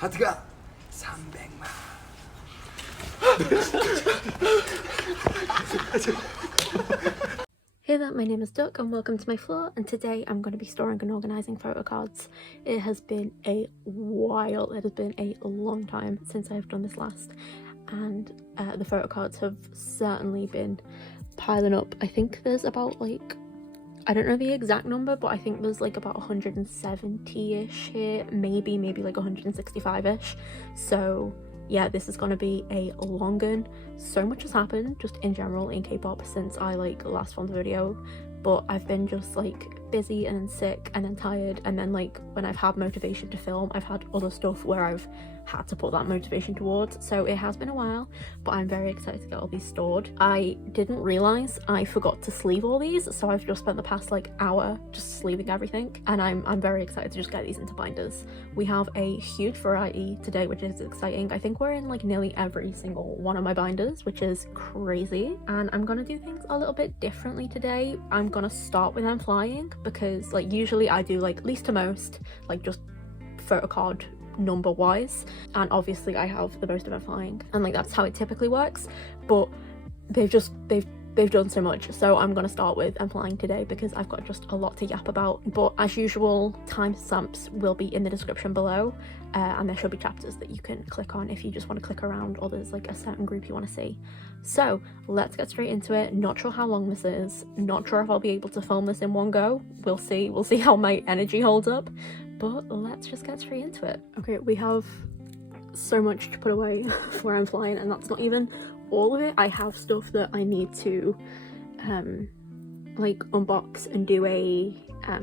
하트가 300만. Hey there, my name is Duck and welcome to my floor, and today I'm going to be storing and organising photo cards. It has been a while, it has been a long time since I've done this last, and the photo cards have certainly been piling up. I think there's about like, I don't know the exact number, but I think there's like about 170-ish here, maybe like 165-ish. So yeah, this is gonna be a long one. So much has happened just in general in K-pop since I like last filmed the video, but I've been just like busy and then sick and then tired, and then like when I've had motivation to film, I've had other stuff where I've had to put that motivation towards. So it has been a while, but I'm very excited to get all these stored. I didn't realise I forgot to sleeve all these, so I've just spent the past like hour just sleeving everything, and I'm very excited to just get these into binders. We have a huge variety today, which is exciting. I think we're in like nearly every single one of my binders, which is crazy, and I'm gonna do things a little bit differently today. I'm gonna start with N.Flying because like usually I do like least to most, like just photo card number wise, and obviously I have the most of N.Flying and like that's how it typically works, but they've done so much, so I'm gonna start with N.Flying today because I've got just a lot to yap about. But as usual, timestamps will be in the description below, and there should be chapters that you can click on if you just want to click around, or there's like a certain group you want to see. So let's get straight into it. Not sure how long this is, not sure if I'll be able to film this in one go. We'll see how my energy holds up, but let's just get straight into it. Okay, we have so much to put away for N.Flying, and that's not even all of it. I have stuff that I need to like unbox and do a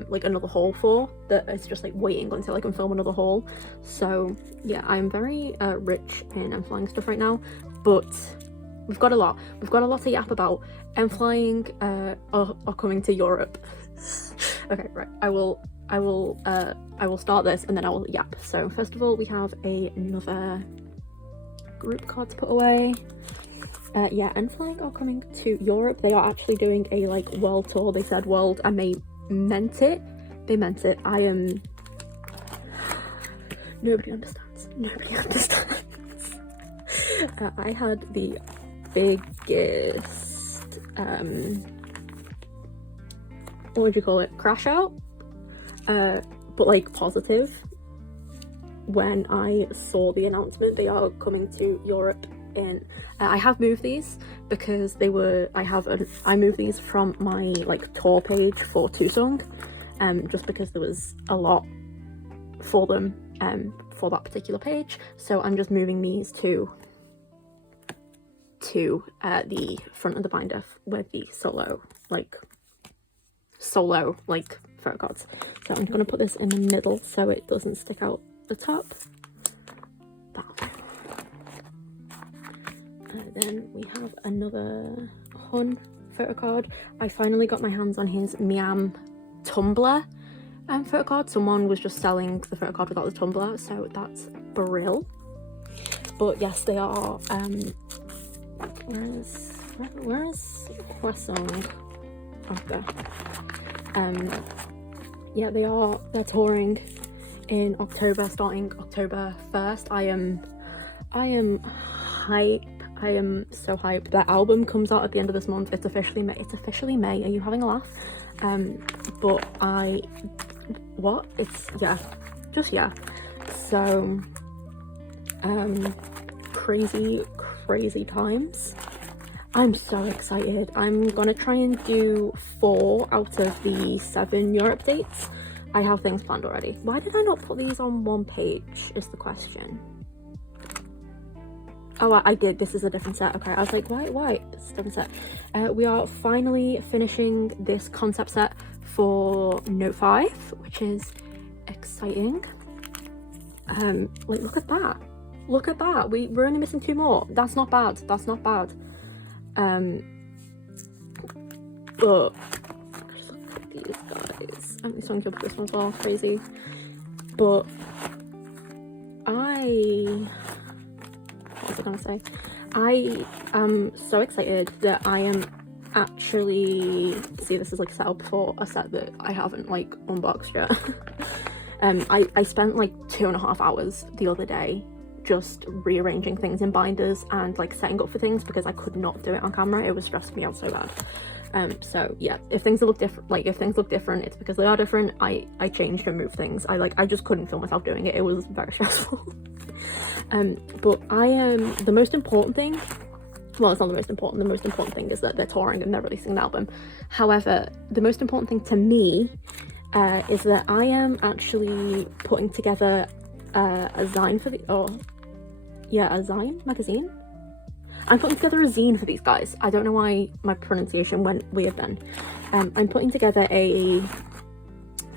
like another haul for, that is just like waiting until I can film another haul. So yeah, I'm very rich in N.Flying stuff right now, but we've got a lot to yap about. N.Flying are coming to Europe. Okay, right, I will start this and then I will yap. So first of all, we have another group card to put away. Yeah, N.Flying are coming to Europe. They are actually doing a like world tour. They said world and they meant it. I am nobody understands. I had the biggest what would you call it, crash out, but like positive, when I saw the announcement they are coming to Europe. In I have moved these because they were, I moved these from my like tour page for Tusung, just because there was a lot for them for that particular page, so I'm just moving these to the front of the binder with the solo photo cards. So I'm going to put this in the middle so it doesn't stick out the top. Then we have another Hun photo card. I finally got my hands on his Miam Tumblr photo card. Someone was just selling the photo card without the tumbler, so that's brill. But yes, they are where is Hwasong? Okay. Yeah, they're touring in October, starting October 1st. I am hype. I am so hyped. Their album comes out at the end of this month. It's officially May. Are you having a laugh? But yeah. So crazy times. I'm so excited. I'm gonna try and do 4 out of the 7 Europe dates. I have things planned already. Why did I not put these on one page is the question. Oh, I did. This is a different set. Okay, I was like, why? This is a different set. We are finally finishing this concept set for Note 5, which is exciting. Like, look at that. We're only missing 2 more. That's not bad. But just look at these guys. I'm just going to put this one as well. Crazy. But what was I gonna say? I am so excited that I am actually, see, this is like set up for a set that I haven't like unboxed yet. I spent like 2.5 hours the other day just rearranging things in binders and like setting up for things because I could not do it on camera. It was stressing me out so bad. So yeah, if things look different, it's because they are different. I changed and moved things. I just couldn't feel myself doing it. It was very stressful. But the most important thing, well, it's not the most important thing is that they're touring and they're releasing an album. However, the most important thing to me is that I am actually putting together a zine for a zine magazine. I'm putting together a zine for these guys. I don't know why my pronunciation went weird then. I'm putting together a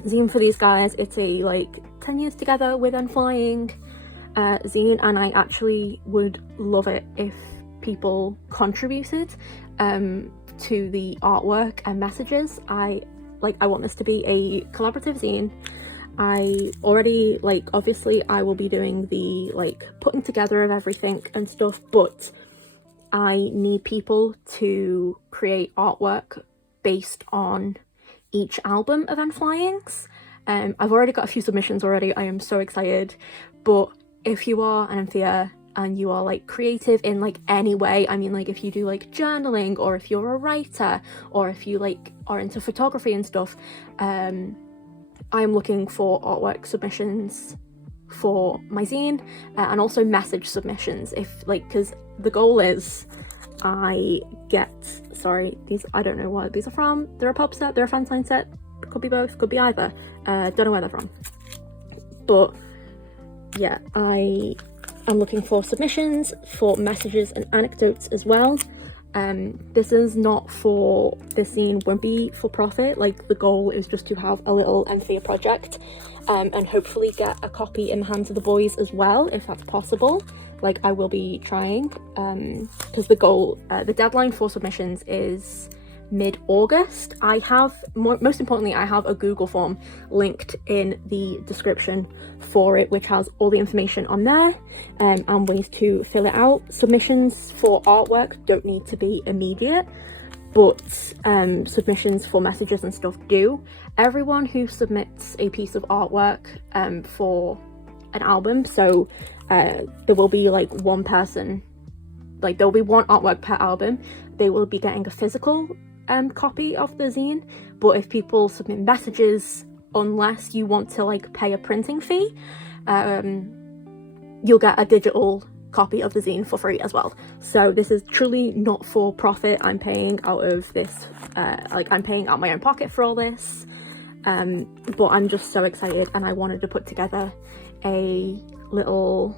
zine for these guys. It's a like 10 years together with N.Flying zine, and I actually would love it if people contributed to the artwork and messages. I want this to be a collaborative zine. I already, obviously I will be doing the putting together of everything and stuff, but I need people to create artwork based on each album of N.Flying's. I've already got a few submissions already. I am so excited. But if you are an Anthea and you are creative in any way, I mean if you do journaling, or if you're a writer, or if you are into photography and stuff, I am looking for artwork submissions for my zine, and also message submissions, because the goal is I get, sorry, these, I don't know what these are from. They're a pop set, they're a fan sign set, could be both, could be either, don't know where they're from. But yeah, I am looking for submissions for messages and anecdotes as well. This is not for, this zine won't be for profit. The goal is just to have a little Anthea project, and hopefully get a copy in the hands of the boys as well, if that's possible. I will be trying, because the goal, the deadline for submissions is mid-August. I have, most importantly, I have a Google form linked in the description for it, which has all the information on there, and ways to fill it out. Submissions for artwork don't need to be immediate, but submissions for messages and stuff do. Everyone who submits a piece of artwork for an album, so there will be one person, there will be one artwork per album, they will be getting a physical copy of the zine. But if people submit messages, unless you want to pay a printing fee, you'll get a digital copy of the zine for free as well. So this is truly not for profit. I'm paying out of this, I'm paying out my own pocket for all this, but I'm just so excited, and I wanted to put together a little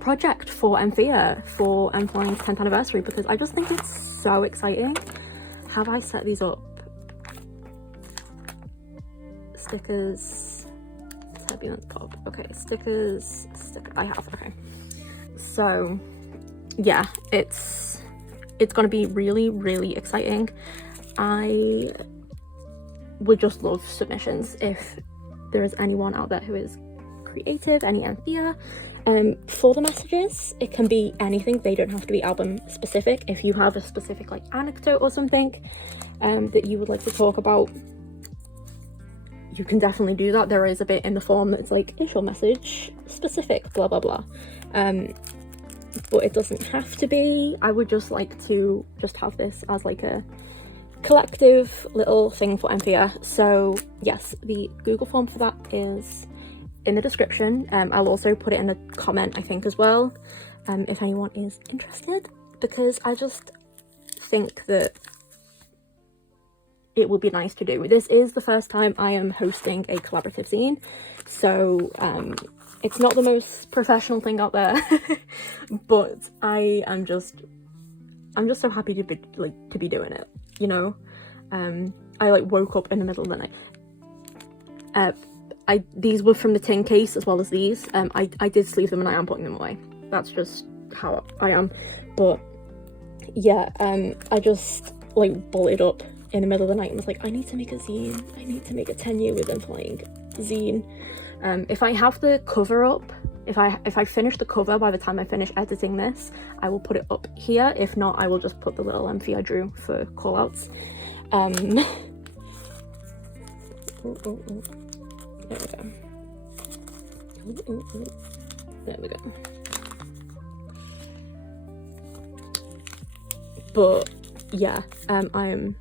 project for Anthea for N.Flying's 10th anniversary, because I just think it's so exciting. Have I set these up? Stickers, turbulence pop. Okay, stickers, I have, okay. So yeah, it's gonna be really, really exciting. I would just love submissions if there is anyone out there who is creative, any Anthea. For the messages, it can be anything. They don't have to be album specific. If you have a specific anecdote or something that you would like to talk about, you can definitely do that. There is a bit in the form that's is your message specific, blah blah blah, but it doesn't have to be. I would just like to just have this as a collective little thing for Anthea. So yes, the Google form for that is in the description. I'll also put it in the comment, I think, as well, if anyone is interested, because I just think that it would be nice to do. This is the first time I am hosting a collaborative zine, so it's not the most professional thing out there, but I'm just so happy to be doing it, you know. I woke up in the middle of the night. These were from the tin case as well as these. I did sleeve them and I am putting them away. That's just how I am. But yeah, I just bolted up in the middle of the night and was I need to make a zine. I need to make a 10-year with N.Flying zine. If I have the cover up, if I finish the cover by the time I finish editing this, I will put it up here. If not, I will just put the little MV I drew for callouts. There we go. There we go. But yeah, I'm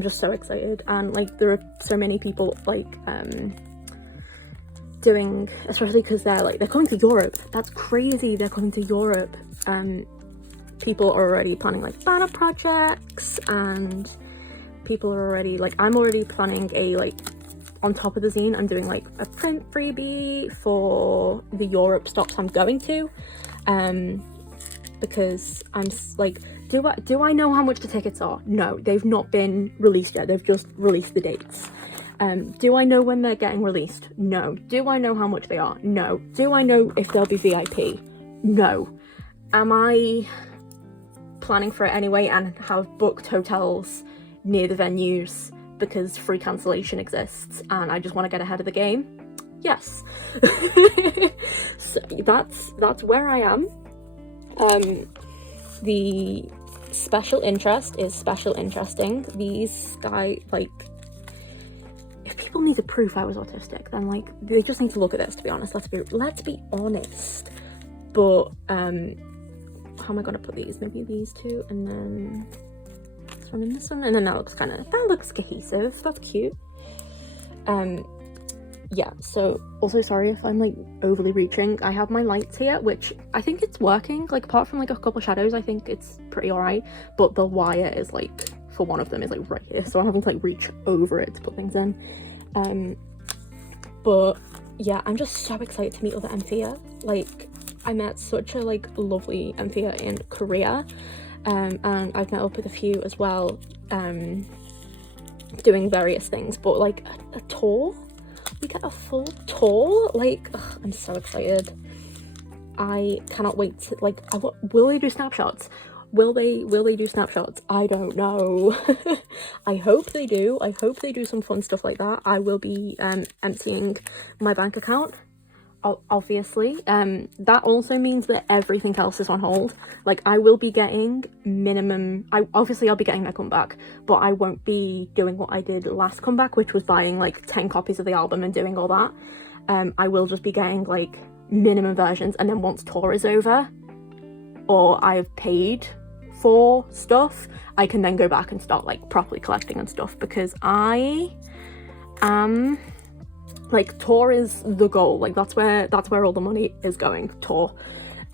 just so excited, and like there are so many people like doing, especially because they're coming to Europe. That's crazy, they're coming to Europe. People are already planning like banner projects, and people are already like, I'm already planning a like, on top of the zine I'm doing like a print freebie for the Europe stops I'm going to, because I'm like, do I know how much the tickets are? No, they've not been released yet, they've just released the dates. Do I know when they're getting released? No. Do I know how much they are? No. Do I know if they'll be VIP? No. Am I planning for it anyway and have booked hotels near the venues because free cancellation exists and I just want to get ahead of the game? Yes. So that's where I am. The special interest is special interesting. These guys, like, if people need to prove I was autistic, then like they just need to look at this, to be honest. Let's be honest. But how am I gonna put these? Maybe these two, and then this one and this one, and then that looks cohesive. That's cute. Yeah, so also sorry if I'm like overly reaching. I have my lights here, which I think it's working, like apart from like a couple shadows I think it's pretty alright, but the wire is like, for one of them is like right here, so I'm having to like reach over it to put things in. But yeah, I'm just so excited to meet other Mphia. Like, I met such a like lovely Mphia in Korea, and I've met up with a few as well, doing various things, but like a tour, we get a full tour, like, ugh, I'm so excited. I cannot wait to, like, will they do snapshots? Will they do snapshots? I don't know. I hope they do. I hope they do some fun stuff like that. I will be emptying my bank account, obviously. That also means that everything else is on hold. Like, I will be getting minimum, I'll be getting my comeback, but I won't be doing what I did last comeback, which was buying like 10 copies of the album and doing all that. I will just be getting like minimum versions, and then once tour is over, or I've paid for stuff, I can then go back and start like properly collecting and stuff, because I am like, tour is the goal. Like, that's where all the money is going. Tour.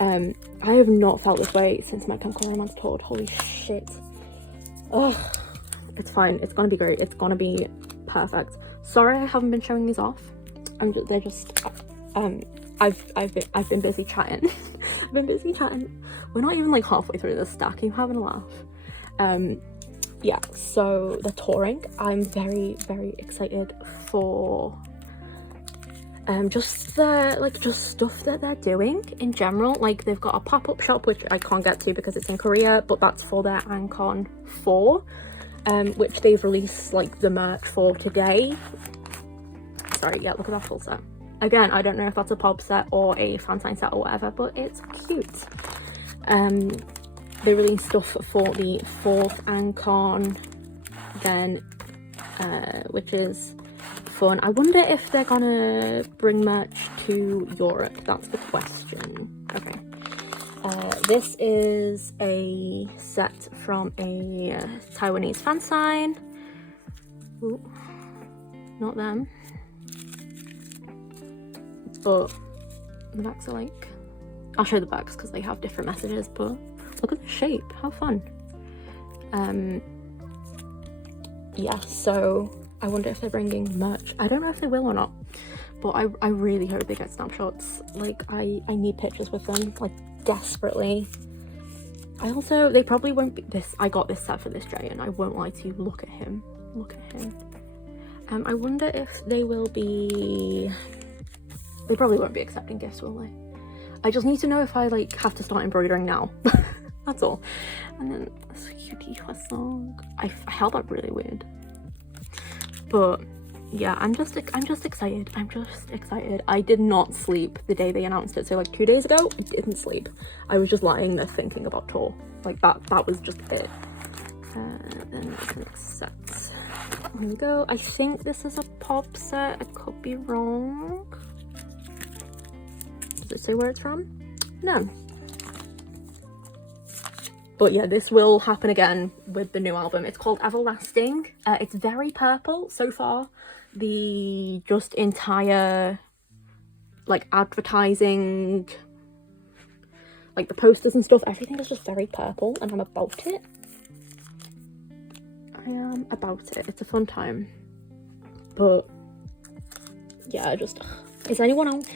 I have not felt this way since my Chemical Romance toured. Holy shit. Ugh, it's fine, it's gonna be great, it's gonna be perfect. Sorry I haven't been showing these off. They're just I've been busy chatting. I've been busy chatting. We're not even like halfway through this stack. Are you having a laugh? Yeah, so the touring, I'm very, very excited for just stuff that they're doing in general. Like, they've got a pop-up shop which I can't get to because it's in Korea, but that's for their Ancon 4, which they've released like the merch for today. Sorry, yeah, look at that full set. Again, I don't know if that's a pop set or a fan sign set or whatever, but it's cute. They released stuff for the 4th Ancon then, which is fun. I wonder if they're gonna bring merch to Europe. That's the question. Okay. This is a set from a Taiwanese fan sign. Ooh, not them. But the backs are like, I'll show the backs because they have different messages, but look at the shape, how fun. Yeah, so I wonder if they're bringing merch. I don't know if they will or not, but I really hope they get snapshots. Like, I need pictures with them, like, desperately. They probably won't be I got this set for this Jay, and I won't lie to you, look at him. I wonder if they will be, they probably won't be accepting gifts, will they? I just need to know if I like have to start embroidering now. That's all. And then this cutie song. I held that really weird. But yeah, I'm just excited. I did not sleep the day they announced it. So like 2 days ago, I didn't sleep. I was just lying there thinking about tour. Like that was just it. Then the next set. Here we go. I think this is a pop set. I could be wrong. Does it say where it's from? No. But yeah, this will happen again with the new album. It's called Everlasting. It's very purple so far. The just entire like advertising, like the posters and stuff, everything is just very purple, and I'm about it. I am about it. It's a fun time. But yeah, just is anyone else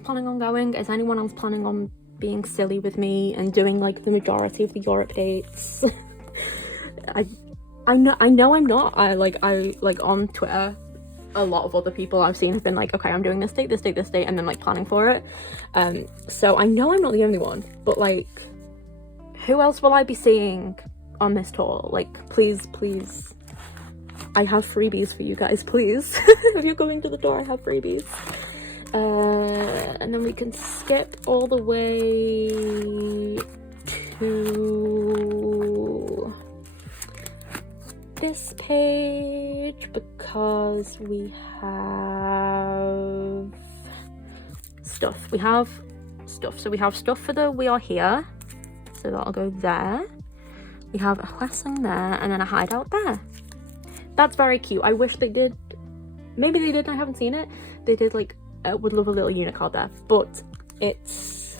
planning on going? Is anyone else planning on being silly with me and doing like the majority of the Europe dates? I know I'm not. I like on Twitter, a lot of other people I've seen have been like, okay, I'm doing this date, and then like planning for it. So I know I'm not the only one, but like, who else will I be seeing on this tour? Like, please, I have freebies for you guys, please. If you're going to the tour, I have freebies. And then we can skip all the way to this page because we have stuff. So we have stuff for the We Are Here, so that'll go there. We have a Hwasong there, and then a hideout there. That's very cute. I wish they did, maybe they did, I haven't seen it. They did like, would love a little Yena card there, but it's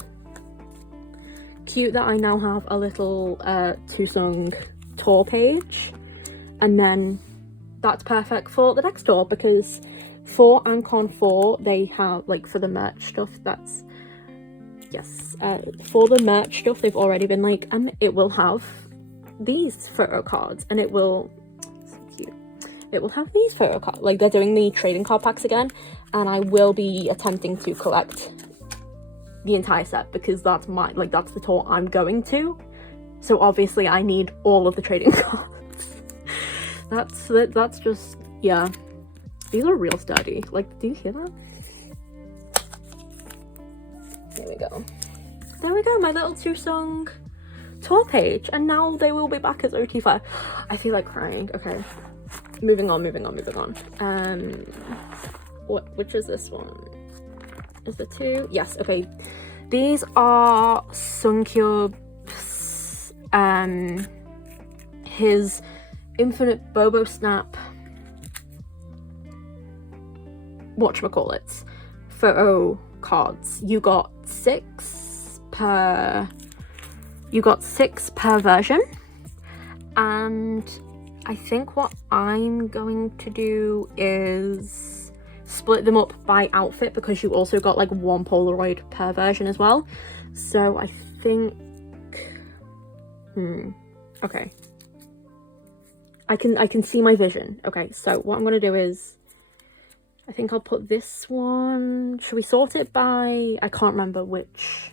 cute that I now have a little Hwasong tour page, and then that's perfect for the next tour, because for Ancon 4 they have, like, for the merch stuff, that's, yes, for the merch stuff they've already been like, it will have these photo cards, and it will, so cute, it will have these photo cards, like they're doing the trading card packs again, and I will be attempting to collect the entire set, because that's my, like, that's the tour I'm going to, so obviously I need all of the trading cards. That's just, yeah, these are real sturdy. Like, do you hear that? There we go, my little Hwasong tour page, and now they will be back as OT5. I feel like crying. Okay, moving on. Which is this one? Is the 2? Yes, okay. These are Sungkyub's, his Infinite Bobo Snap, whatchamacallits, photo cards. You got 6 per version, and I think what I'm going to do is split them up by outfit, because you also got like 1 Polaroid per version as well. So I think, okay, I can see my vision. Okay, so what I'm gonna do is, I think I'll put this one, should we sort it by, I can't remember which,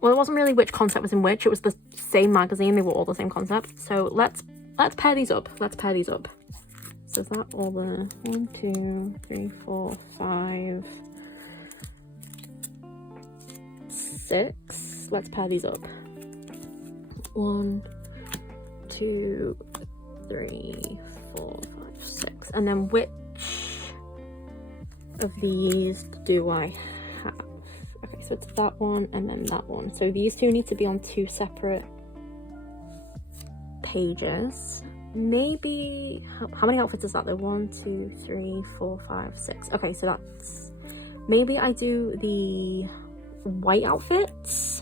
well, it wasn't really which concept was in which, it was the same magazine, they were all the same concept. So let's pair these up. So is that all the 1, 2, 3, 4, 5, 6? Let's pair these up. 1, 2, 3, 4, 5, 6. And then which of these do I have? Okay, so it's that one and then that one. So these two need to be on 2 separate pages. Maybe, how many outfits is that though? 1, 2, 3, 4, 5, 6. Okay, so that's, maybe I do the white outfits,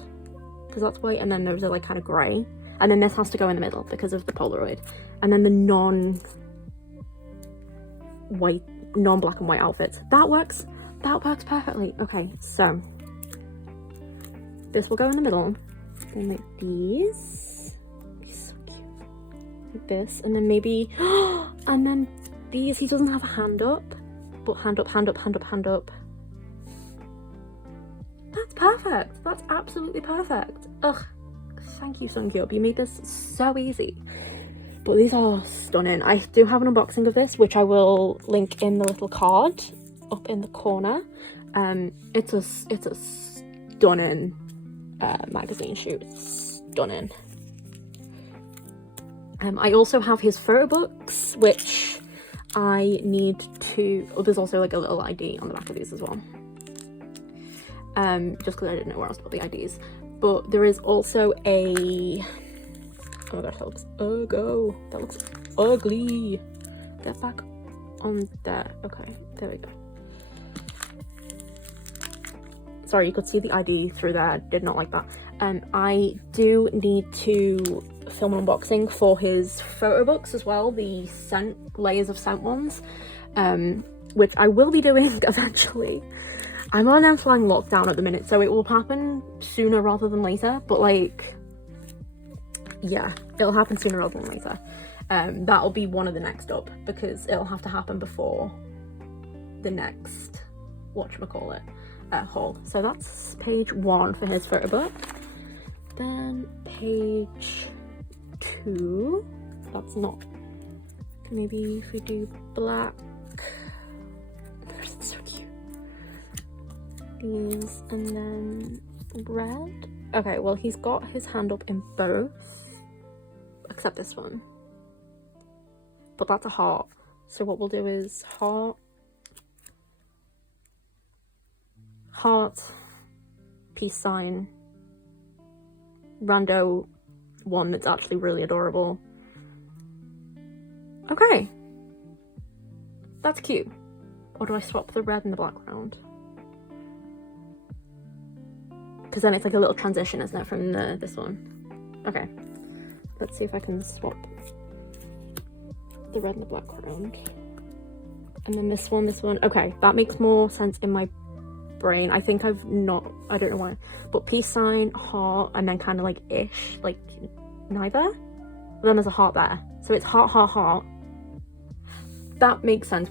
because that's white, and then those are like kind of grey, and then this has to go in the middle because of the Polaroid, and then the non-black and white outfits. That works perfectly. Okay, so this will go in the middle, then make these like this, and then maybe and then these, he doesn't have a hand up, but hand up. That's perfect. That's absolutely perfect. Ugh, thank you, Sungkyub, you made this so easy. But these are stunning. I do have an unboxing of this, which I will link in the little card up in the corner. It's a stunning magazine shoot. Stunning. I also have his photo books, which I need to, oh, there's also like a little ID on the back of these as well. just because I didn't know where else to put the IDs. But there is also a, oh my gosh, that looks that looks ugly. Get back on there. Okay, there we go. Sorry, you could see the ID through there. Did not like that. I do need to film an unboxing for his photo books as well, the scent layers of scent ones, which I will be doing eventually. I'm on N.Flying lockdown at the minute, so it will happen sooner rather than later, but like, yeah, it'll happen sooner rather than later. That'll be one of the next up, because it'll have to happen before the next whatchamacallit haul. So that's page 1 for his photo book. Then page 2, that's not, maybe if we do black, it's so cute. These, and then red. Okay, well, he's got his hand up in both, except this one. But that's a heart. So what we'll do is heart, peace sign, rando one that's actually really adorable. Okay. That's cute. Or do I swap the red and the black round? Because then it's like a little transition, isn't it, from this one? Okay. Let's see if I can swap the red and the black round. And then this one. Okay, that makes more sense in my brain. I think I don't know why. But peace sign, heart, and then kind of like ish, like neither. But then there's a heart there. So it's heart, heart, heart. That makes sense.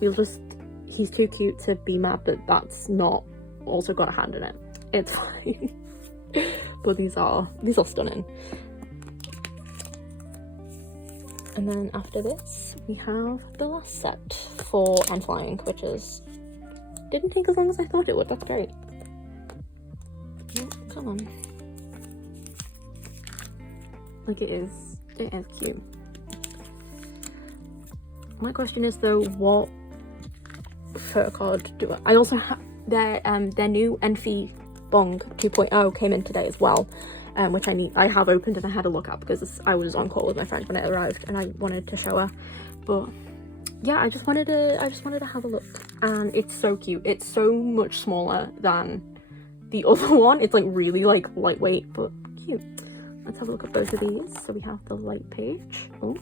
He's too cute to be mad that that's not also got a hand in it. It's fine. But these are stunning. And then after this, we have the last set for N.Flying, which didn't take as long as I thought it would. That's great. Oh, come on. Like it is cute. My question is though, what photo card do I also have their new N.Flying 2.0 came in today as well, which I have opened and I had a look at because I was on call with my friend when it arrived and I wanted to show her. But yeah, I just wanted to have a look, and it's so cute. It's so much smaller than the other one. It's like really like lightweight but cute. Let's have a look at both of these. So we have the light page, oh,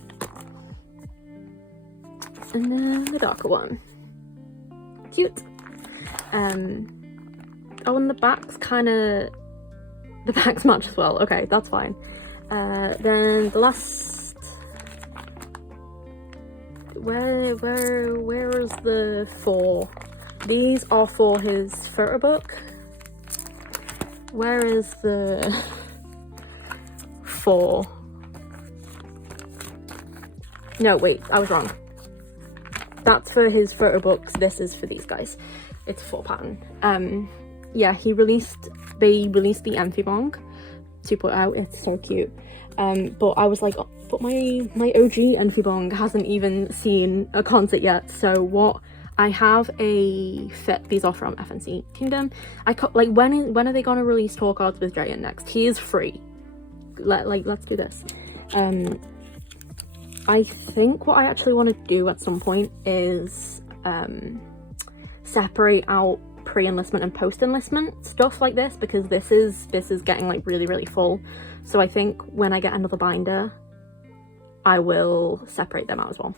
and then the darker one. Cute. Oh, and the back's match as well. Okay, that's fine. Then the last, where is the 4? These are for his photo book. Where is the 4? No, wait, I was wrong. That's for his photo books. This is for these guys. It's a 4 pattern. Yeah, they released the N.Flying 2.0. It's so cute. But I was like, oh, but my OG N.Flying hasn't even seen a concert yet. So what I have a fit. These are from FNC Kingdom. Like when are they gonna release Photocards with Giant next? He is free. Let's do this. I think what I actually want to do at some point is separate out pre-enlistment and post-enlistment stuff like this, because this is getting like really full. So I think when I get another binder I will separate them out as well,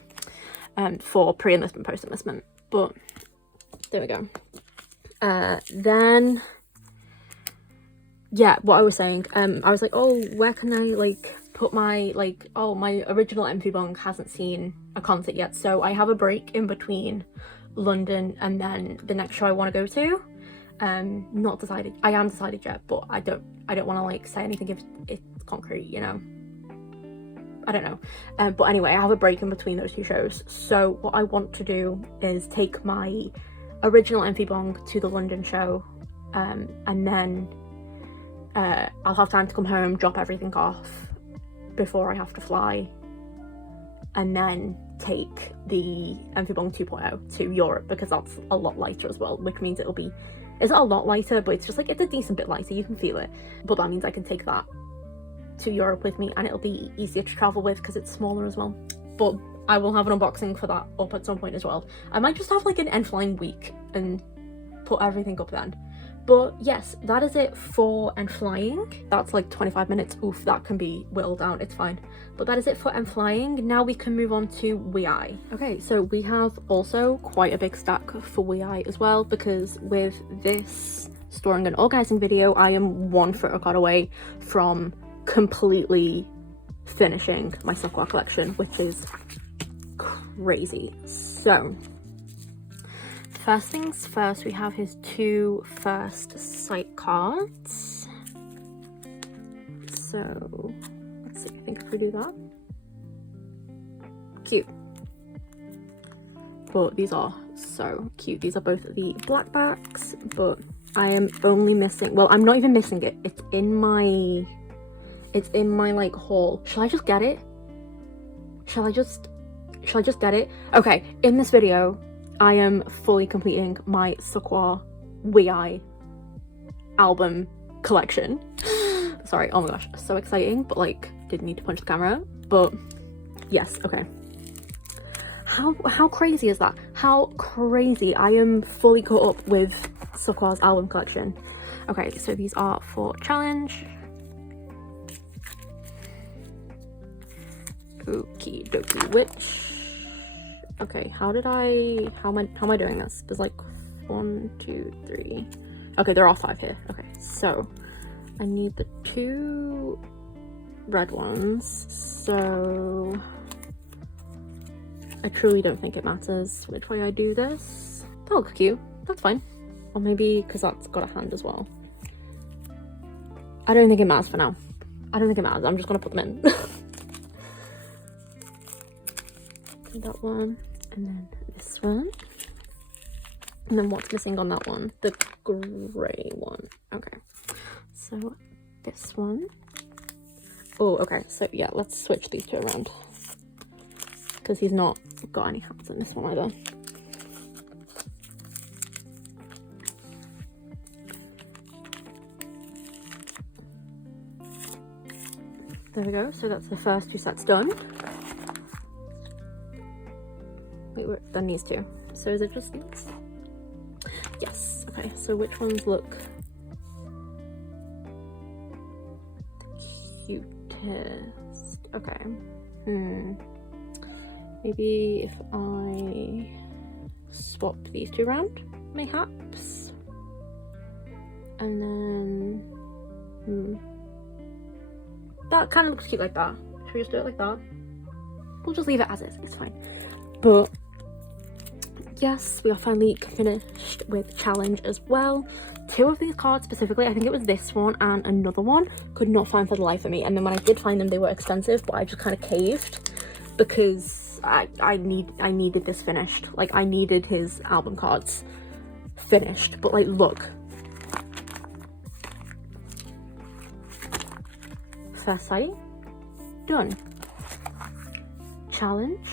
for pre-enlistment, post-enlistment. But there we go. Then yeah, what I was saying, I was like, oh, where can I like put my my original N.Flying hasn't seen a concert yet, so I have a break in between London and then the next show I want to go to. Not decided. I am decided yet, but I don't want to like say anything if it's concrete, you know. I don't know. But anyway, I have a break in between those 2 shows. So what I want to do is take my original N.Flying to the London show, and then I'll have time to come home, drop everything off before I have to fly, and then take the N.Flying 2.0 to Europe, because that's a lot lighter as well, which means it'll be It's not a lot lighter, but it's just like, it's a decent bit lighter, you can feel it. But that means I can take that to Europe with me and it'll be easier to travel with because it's smaller as well. But I will have an unboxing for that up at some point as well. I might just have like an N.Flying week and put everything up then. But yes, that is it for N.Flying. That's like 25 minutes. Oof, that can be whittled down, it's fine. But that is it for N.Flying. Now we can move on to WeI. Okay, so we have also quite a big stack for WeI as well, because with this storing and organizing video, I am one photocard away from completely finishing my Seokhwa collection, which is crazy. So first things first, we have his 2 first sight cards. So let's see, I think if we do that, cute. But these are so cute. These are both the black backs, but I am only missing, well, I'm not even missing it, it's in my like haul. Shall I just get it? Shall I just get it? Okay, in this video I am fully completing my Seokhwa WeI album collection. Sorry, oh my gosh, so exciting, but like didn't need to punch the camera. But yes, okay. How crazy is that? How crazy. I am fully caught up with Seokhwa's album collection. Okay, so these are for challenge. Okie dokie, okay, how am I doing this? There's like 1, 2, 3. Okay, there are 5 here. Okay, so I need the 2 red ones, so I truly don't think it matters which way I do this. That looks cute, that's fine. Or maybe because that's got a hand as well. I don't think it matters for now. I don't think it matters, I'm just gonna put them in. That one, and then this one, and then what's missing on that one? The grey one. Okay, so this one. Oh, okay, so yeah, let's switch these 2 around because he's not got any hands in this one either. There we go, so that's the first 2 sets done. Wait, we're done these 2. So is it just these? Yes. Okay, so which ones look the cutest? Okay. Maybe if I swap these 2 around, mayhaps. And then that kind of looks cute like that. Should we just do it like that? We'll just leave it as is, it's fine. But yes, we are finally finished with challenge as well. 2 of these cards specifically, I think it was this one and another one, could not find for the life of me. And then when I did find them, they were expensive, but I just kind of caved because I needed this finished. Like, I needed his album cards finished. But like, look. First sight, done. Challenge,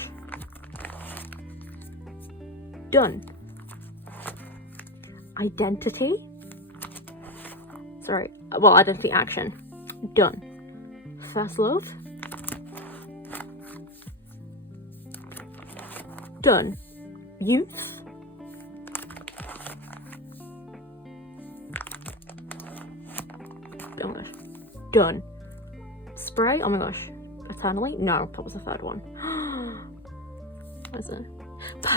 done. Identity, sorry, well, identity action, done. First love, done. Youth, oh my gosh, done. Spray, oh my gosh, eternally, no, that was the 3rd one. What is it?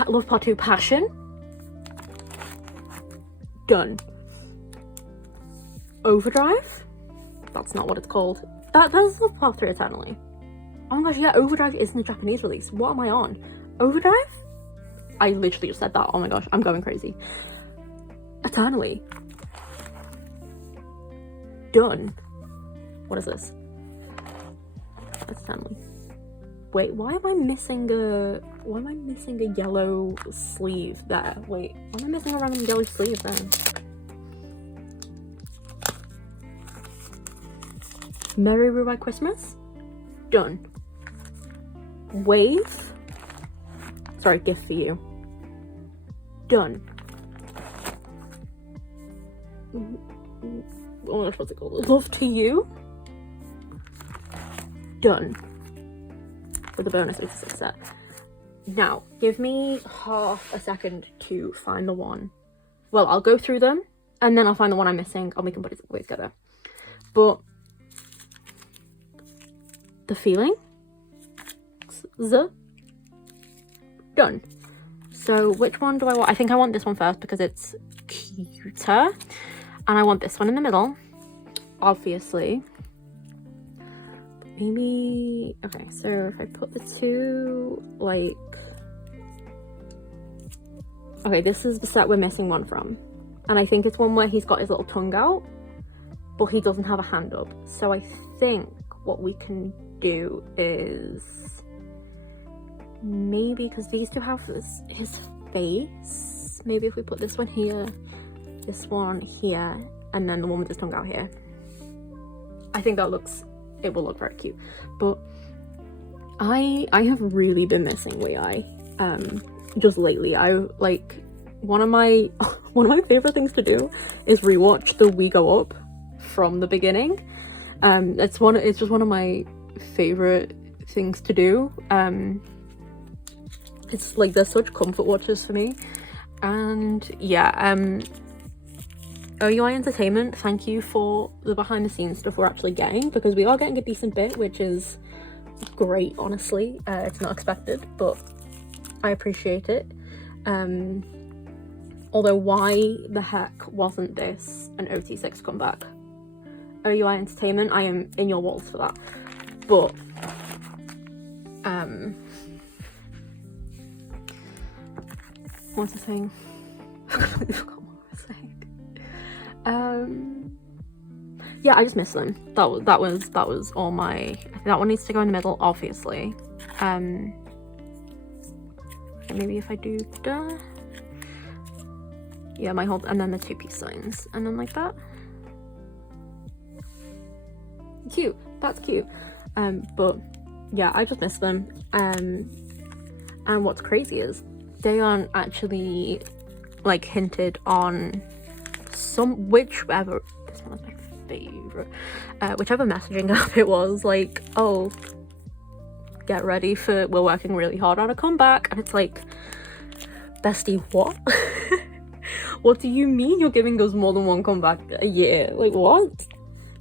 Love Part 2, passion, done. Overdrive, that's not what it's called. That's Love Part 3 eternally. Oh my gosh, yeah, Overdrive isn't a Japanese release. What am I on? Overdrive? I literally just said that. Oh my gosh, I'm going crazy. Eternally, done. What is this? That's eternally. Wait, why am I missing a yellow sleeve there? Wait, why am I missing a random yellow sleeve there? Merry Rubai Christmas? Done. Wave? Sorry, gift for you. Done. oh my gosh, what's it called? Love to You. Done. With the bonus 86 set. Now, give me half a second to find the one. Well, I'll go through them, and then I'll find the one I'm missing, and we can put it together. But the feeling, done. So which one do I want? I think I want this one first because it's cuter, and I want this one in the middle, obviously. Maybe, okay, so if I put the two, like, okay, this is the set we're missing one from, and I think it's one where he's got his little tongue out, but he doesn't have a hand up. So I think what we can do is maybe, because these two have his face, maybe if we put this one here, this one here, and then the one with his tongue out here. I think that looks, it will look very cute. But I have really been missing Wei just lately. I like one of my favorite things to do is rewatch the We Go Up from the beginning. It's just one of my favorite things to do. It's like they're such comfort watches for me. And yeah, OUI Entertainment, thank you for the behind the scenes stuff we're actually getting, because we are getting a decent bit, which is great, honestly. It's not expected, but I appreciate it. Although why the heck wasn't this an OT6 comeback? OUI Entertainment, I am in your walls for that. But what's the thing? I completely forgot what I was saying. Yeah, I just miss them. That was all my. That one needs to go in the middle, obviously. Maybe if I do yeah, my whole, and then the 2-piece signs, and then like that. Cute. That's cute. But yeah, I just miss them. And what's crazy is they aren't actually like hinted on whichever, this one was my favorite, whichever messaging app it was, like, oh, get ready for, we're working really hard on a comeback. And it's like, bestie, what? What do you mean you're giving us more than one comeback a year? Like, what?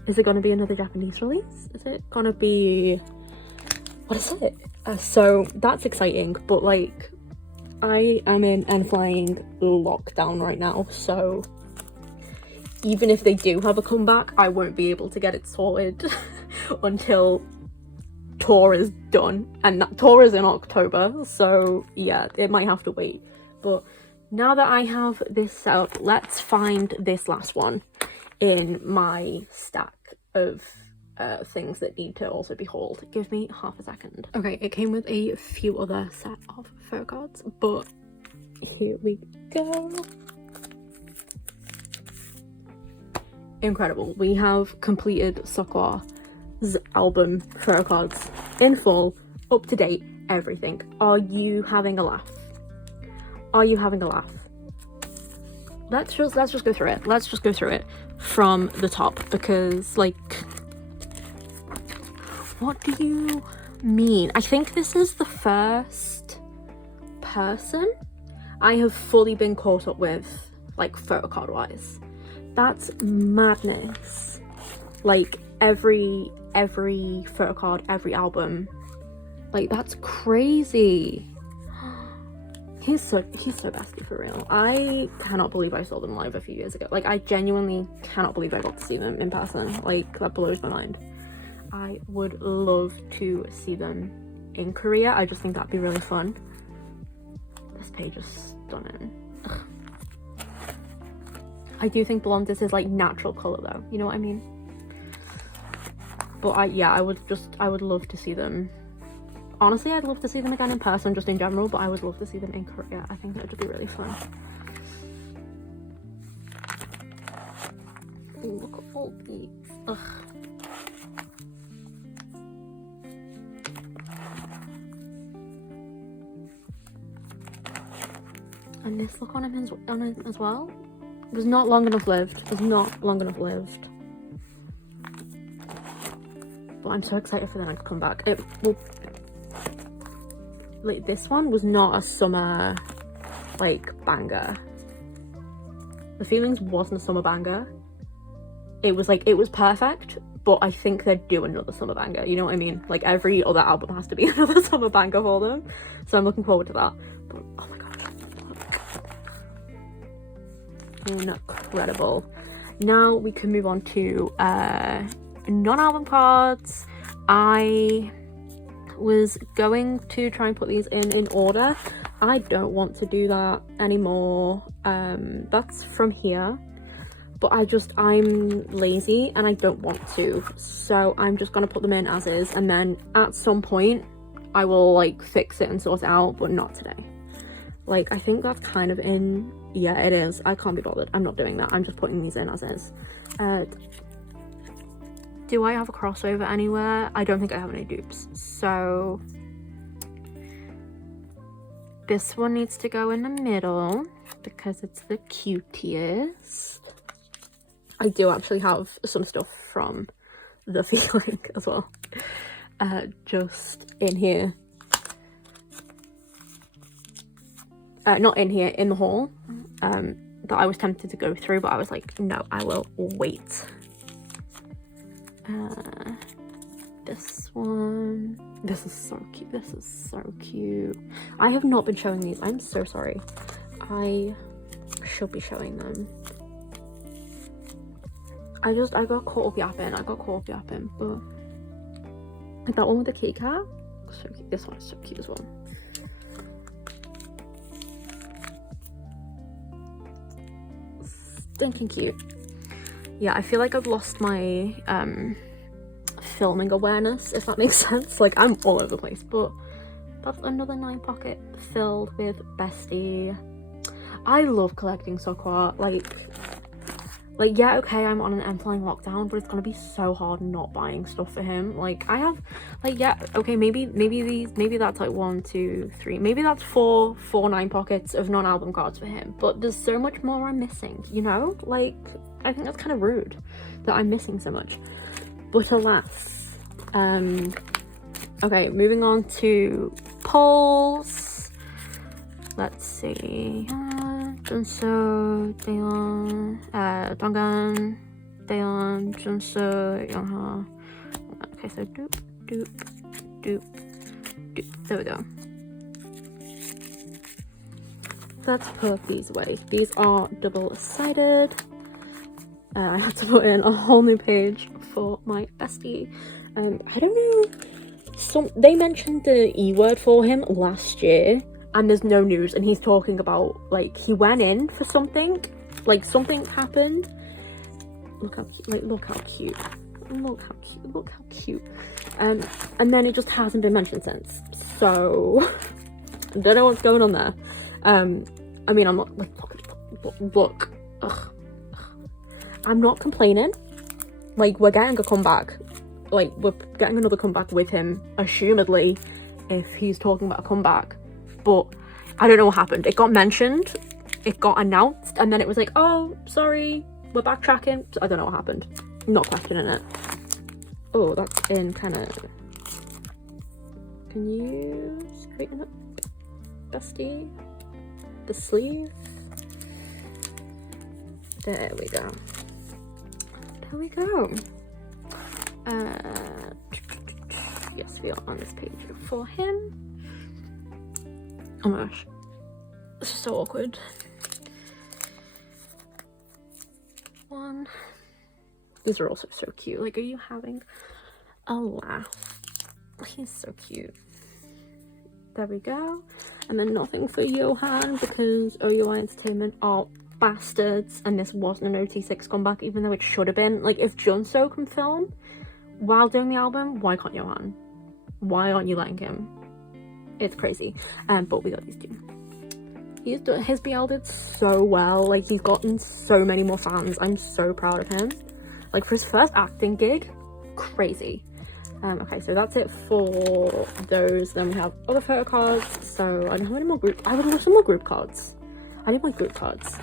Is it going to be another Japanese release? Is it going to be, what is it? So that's exciting, but like, I am in N.Flying lockdown right now, so even if they do have a comeback, I won't be able to get it sorted until tour is done, and that tour is in October, so yeah, it might have to wait. But now that I have this set up, let's find this last one in my stack of things that need to also be hauled. Give me half a second. Okay, it came with a few other set of Photocards, but here we go. Incredible. We have completed Seokhwa's album Photocards in full, up to date, everything. Are you having a laugh? Are you having a laugh? Let's just go through it. Let's just go through it from the top, because like, what do you mean? I think this is the first person I have fully been caught up with, like, photocard wise. That's madness. Like, every photocard, every album, like, that's crazy. He's so bestie for real. I cannot believe I saw them live a few years ago. Like, I genuinely cannot believe I got to see them in person. Like, that blows my mind. I would love to see them in Korea. I just think that'd be really fun. This page is stunning. Ugh. I do think blonde is his like natural color though, you know what I mean? But I would love to see them. Honestly, I'd love to see them again in person, just in general, but I would love to see them in Korea. I think that would be really fun. Ooh, look at all these. Ugh. And this look on him as well. Was not long enough lived. Was not long enough lived. But I'm so excited for the next comeback. It will, like, this one was not a summer, like, banger. The Feelings wasn't a summer banger. It was like, it was perfect, but I think they'd do another summer banger, you know what I mean? Like, every other album has to be another summer banger for them. So I'm looking forward to that. But, oh my gosh, look. Incredible. Now we can move on to non-album cards. I was going to try and put these in order. I don't want to do that anymore. That's from here, but I'm lazy and I don't want to, so I'm just gonna put them in as is, and then at some point I will like fix it and sort it out, but not today. Like, I think that's kind of in, yeah, it is. I can't be bothered. I'm not doing that. I'm just putting these in as is. Do I have a crossover anywhere? I don't think I have any dupes, so this one needs to go in the middle because it's the cutest. I do actually have some stuff from The Feeling as well, just in here. Not in here, in the haul, that I was tempted to go through, but I was like, no, I will wait. This one, this is so cute. This is so cute. I have not been showing these. I'm so sorry. I should be showing them. I got caught up yapping. But like that one with the kitty cat, so cute. This one is so cute as well. Stinking cute. Yeah, I feel like I've lost my filming awareness, if that makes sense. Like, I'm all over the place, but that's another 9 pocket filled with Bestie. I love collecting Seokhwa. Like, yeah, okay, I'm on an N.Flying lockdown, but it's gonna be so hard not buying stuff for him. Like, I have, like, yeah, okay, maybe that's like 1, 2, 3, maybe that's four 9 pockets of non-album cards for him, but there's so much more I'm missing, you know? Like, I think that's kind of rude that I'm missing so much. But alas, okay, moving on to polls. Let's see. Junso, Daeon, Donggan, Daeon, Junso, Youngha. Okay, so doop, doop, doop, doop. There we go. Let's put these away. These are double-sided. I had to put in a whole new page for my bestie. I don't know. They mentioned the E word for him last year, and there's no news, and he's talking about, like, he went in for something, like, something happened. Look how cute, like, look how cute, look how cute, look how cute. And then it just hasn't been mentioned since, so I don't know what's going on there. I mean, I'm not, like, look, ugh. I'm not complaining. Like, we're getting a comeback, like, we're getting another comeback with him, assumedly, if he's talking about a comeback. But I don't know what happened. It got mentioned, it got announced, and then it was like, oh, sorry, we're backtracking. So I don't know what happened. I'm not questioning it. Oh, that's in kind of... Can you straighten up, bestie? The sleeve? There we go. There we go. Yes, we are on this page for him. Oh my gosh, this is so awkward. One. These are also so cute. Like, are you having a laugh? He's so cute. There we go. And then nothing for Johan because OUI Entertainment are bastards, and this wasn't an OT6 comeback, even though it should have been. Like, if Junso can film while doing the album, why can't Johan? Why aren't you letting him? It's crazy. But we got these two. His BL did so well. Like, he's gotten so many more fans. I'm so proud of him. Like, for his first acting gig, crazy. Okay, so that's it for those. Then we have other photo cards. So I don't have any more group. I would love some more group cards. I need my group cards.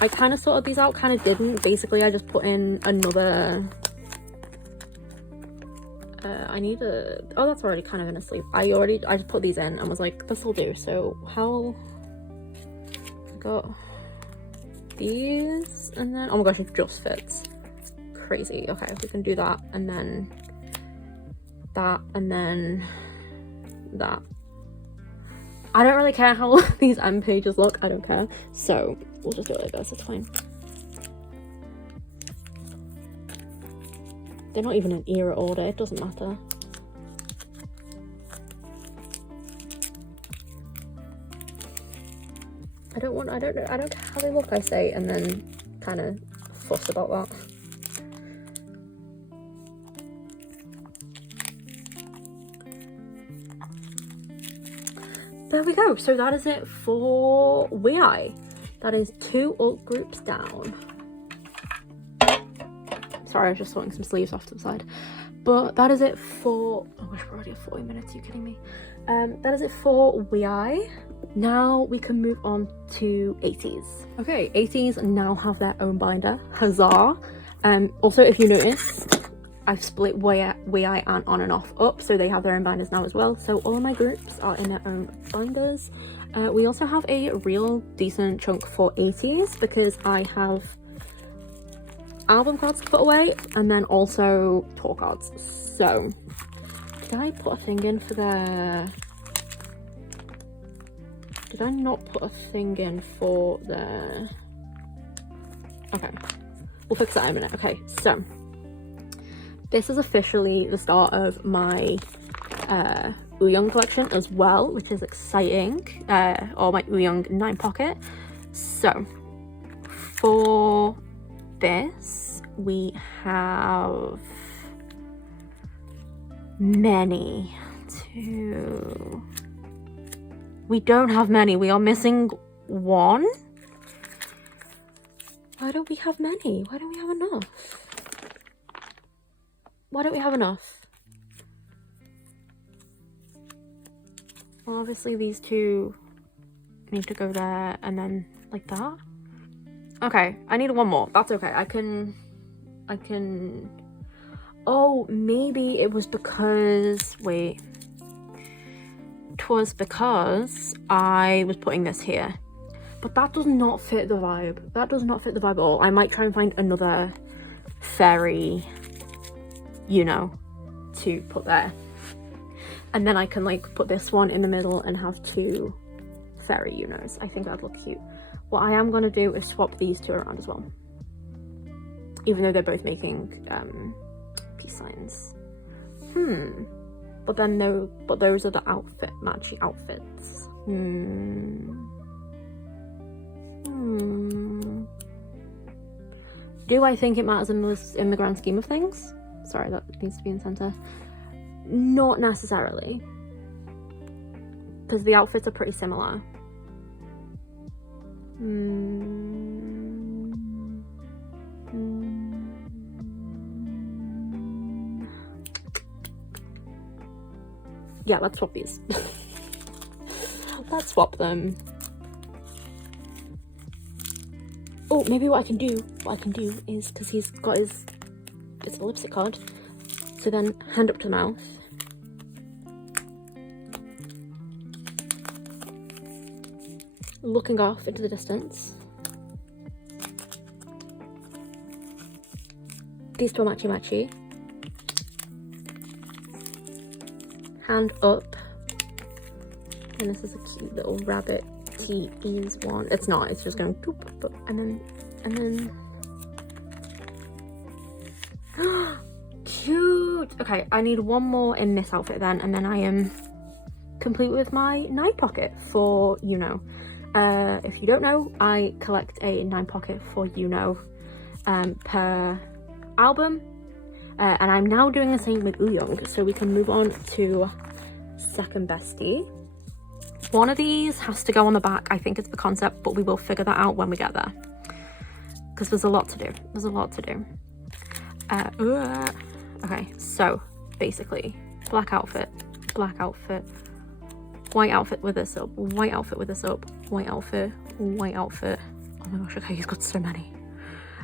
I kind of sorted these out, kind of didn't. Basically, I just put in another... I need a... Oh, that's already kind of in a sleeve. I just put these in and was like, this will do. So how... I got these, and then... Oh my gosh, it just fits. Crazy. Okay, we can do that, and then that, and then that. I don't really care how these end pages look. I don't care. So we'll just do it like this. It's fine. They're not even in era order. It doesn't matter. I don't care how they look, I say, and then kind of fuss about that. There we go. So that is it for Wei. That is 2 alt groups down. Sorry, I was just sorting some sleeves off to the side. But that is it for... Oh gosh, we're already at 40 minutes. Are you kidding me? That is it for Wei. Now we can move on to Ateez. Okay, Ateez now have their own binder. Huzzah! Also, if you notice, I've split Wei and On and Off up, so they have their own binders now as well. So all of my groups are in their own binders. We also have a real decent chunk for Ateez because I have album cards to put away and then also tour cards. So did I put a thing in for their... Did I not put a thing in for their... Okay, we'll fix that in a minute. Okay, so this is officially the start of my Ouyang collection as well, which is exciting, or my Ouyang 9 pocket. So for this we have many. We don't have many. We are missing 1. Why don't we have many? Why don't we have enough? Why don't we have enough? Well, obviously these 2 need to go there and then like that. Okay, I need 1 more. That's okay. I can... Oh, maybe it was because... Wait. It was because I was putting this here. But that does not fit the vibe. That does not fit the vibe at all. I might try and find another fairy, you know, to put there. And then I can like put this one in the middle and have 2 fairy Unos. I think that'd look cute. What I am going to do is swap these 2 around as well. Even though they're both making peace signs. But then those are the matchy outfits. Do I think it matters in the grand scheme of things? Sorry, that needs to be in center. Not necessarily, because the outfits are pretty similar. Yeah, let's swap these. Let's swap them. Oh, maybe what I can do is, because he's got his, it's a lipstick card, so then hand up to the mouth. Looking off into the distance. These 2 are matchy. Hand up. And this is a cute little rabbit ease one. It's not, it's just going doop, doop, and then cute. Okay, I need 1 more in this outfit then, and then I am complete with my 9 pocket for if you don't know, I collect a 9 pocket for per album, and I'm now doing the same with Ouyang, so we can move on to second bestie. One of these has to go on the back. I think it's the concept, but we will figure that out when we get there, because there's a lot to do. Okay, so basically black outfit, white outfit with this up, white outfit with this up, white outfit, Oh my gosh, okay, he's got so many.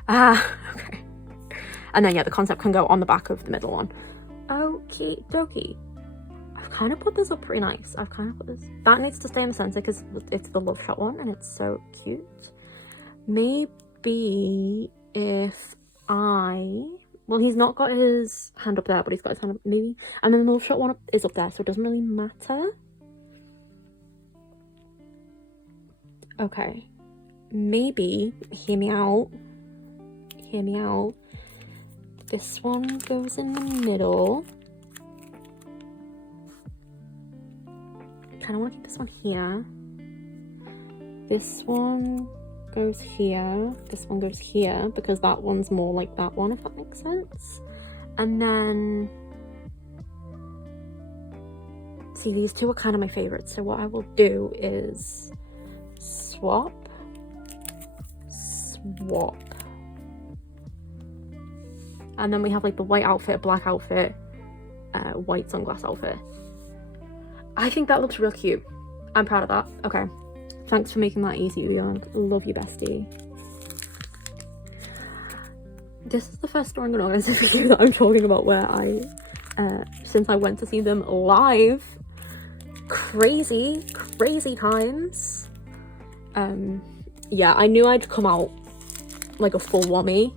Okay. And then, yeah, the concept can go on the back of the middle one. Okie dokie. I've kind of put this up pretty nice. I've kind of put this... That needs to stay in the center because it's the Love Shot one and it's so cute. Maybe if I... Well, he's not got his hand up there, but he's got his hand up... Maybe... And then the Love Shot one is up there, so it doesn't really matter. Okay. Maybe... Hear me out. Hear me out. This one goes in the middle. I kind of want to keep this one here. This one goes here. This one goes here because that one's more like that one, if that makes sense. And then... See, these two are kind of my favorites. So what I will do is swap. Swap. And then we have like the white outfit, black outfit, white sunglass outfit. I think that looks real cute. I'm proud of that. Okay. Thanks for making that easy, Leon. Love you, bestie. This is the first Storing and Organising video that I'm talking about where I, since I went to see them live, crazy times. Yeah, I knew I'd come out like a full whammy.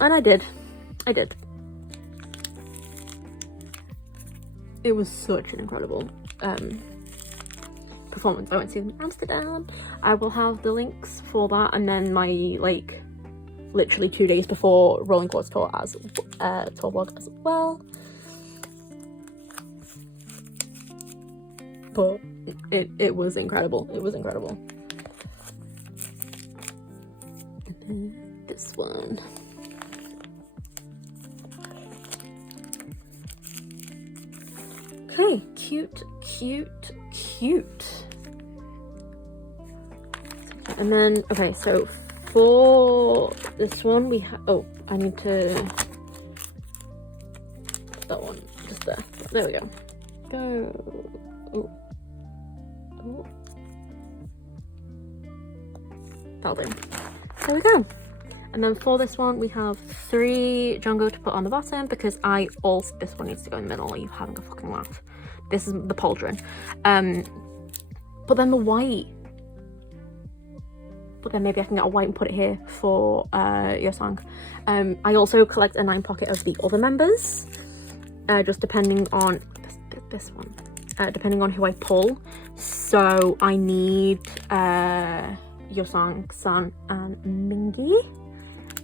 And I did. It was such an incredible performance. I went to see them in Amsterdam. I will have the links for that, and then my like literally 2 days before Rolling Quartz tour as tour vlog as well. But it was incredible. It was incredible. And then this one. Okay, cute. And then, okay, so for this one we have, oh, I need to put that one just there. There we go. Oh. That'll do. There we go. And then for this one, we have 3 Django to put on the bottom because this one needs to go in the middle. Are you having a fucking laugh? This is the pauldron. But then the white. But then maybe I can get a white and put it here for Yosang. I also collect a 9 pocket of the other members. Just depending on this one. Depending on who I pull. So I need Yosang, San, and Mingi.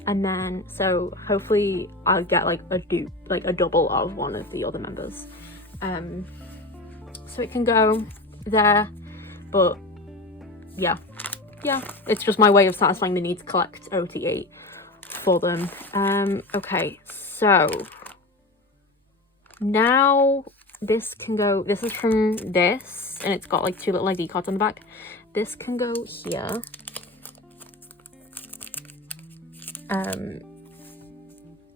And then, so hopefully I'll get like a double of one of the other members. So it can go there, but yeah, it's just my way of satisfying the need to collect OT8 for them. Okay, so now this can go, this is from this, and it's got like 2 little ID cards on the back. This can go here.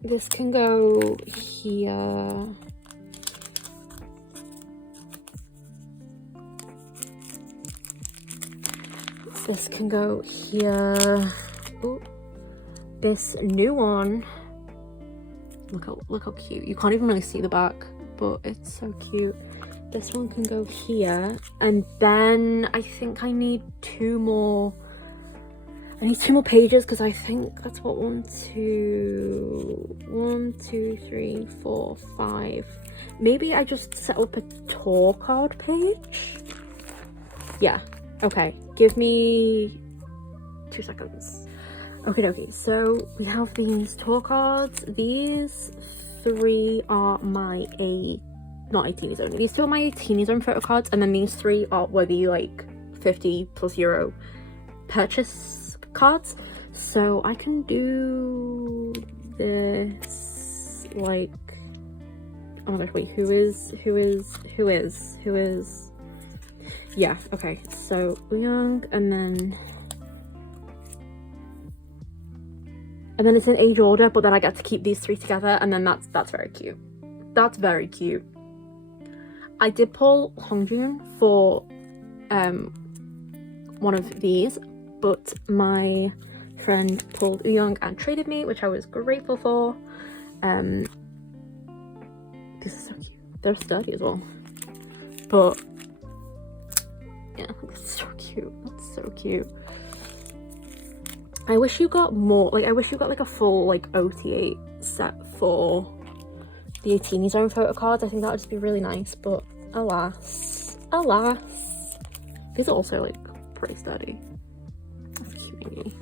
This can go here. This can go here. Ooh. This new one. Look how cute. You can't even really see the back, but it's so cute. This one can go here, and then I think I need 2 more. I need 2 more pages because I think that's what 1, 2, 3, 4, 5. Maybe I just set up a tour card page. Yeah. Okay. Give me 2 seconds. Okay, so we have these tour cards. These 3 are my not Ateez only. These 2 are my Ateez own photo cards, and then these 3 were the like 50+ euro purchase cards. So I can do this like, oh my gosh, wait, who is? Yeah, okay, so Young, and then it's in age order, but then I get to keep these 3 together, and then that's very cute. That's very cute. I did pull Hongjun for one of these, but my friend pulled Young and traded me, which I was grateful for. This is so cute. They're sturdy as well. But yeah, it's so cute. That's so cute. I wish you got more, like I wish you got like a full like OT8 set for the Ateez own photo cards. I think that would just be really nice, but alas. These are also like pretty sturdy. That's cute.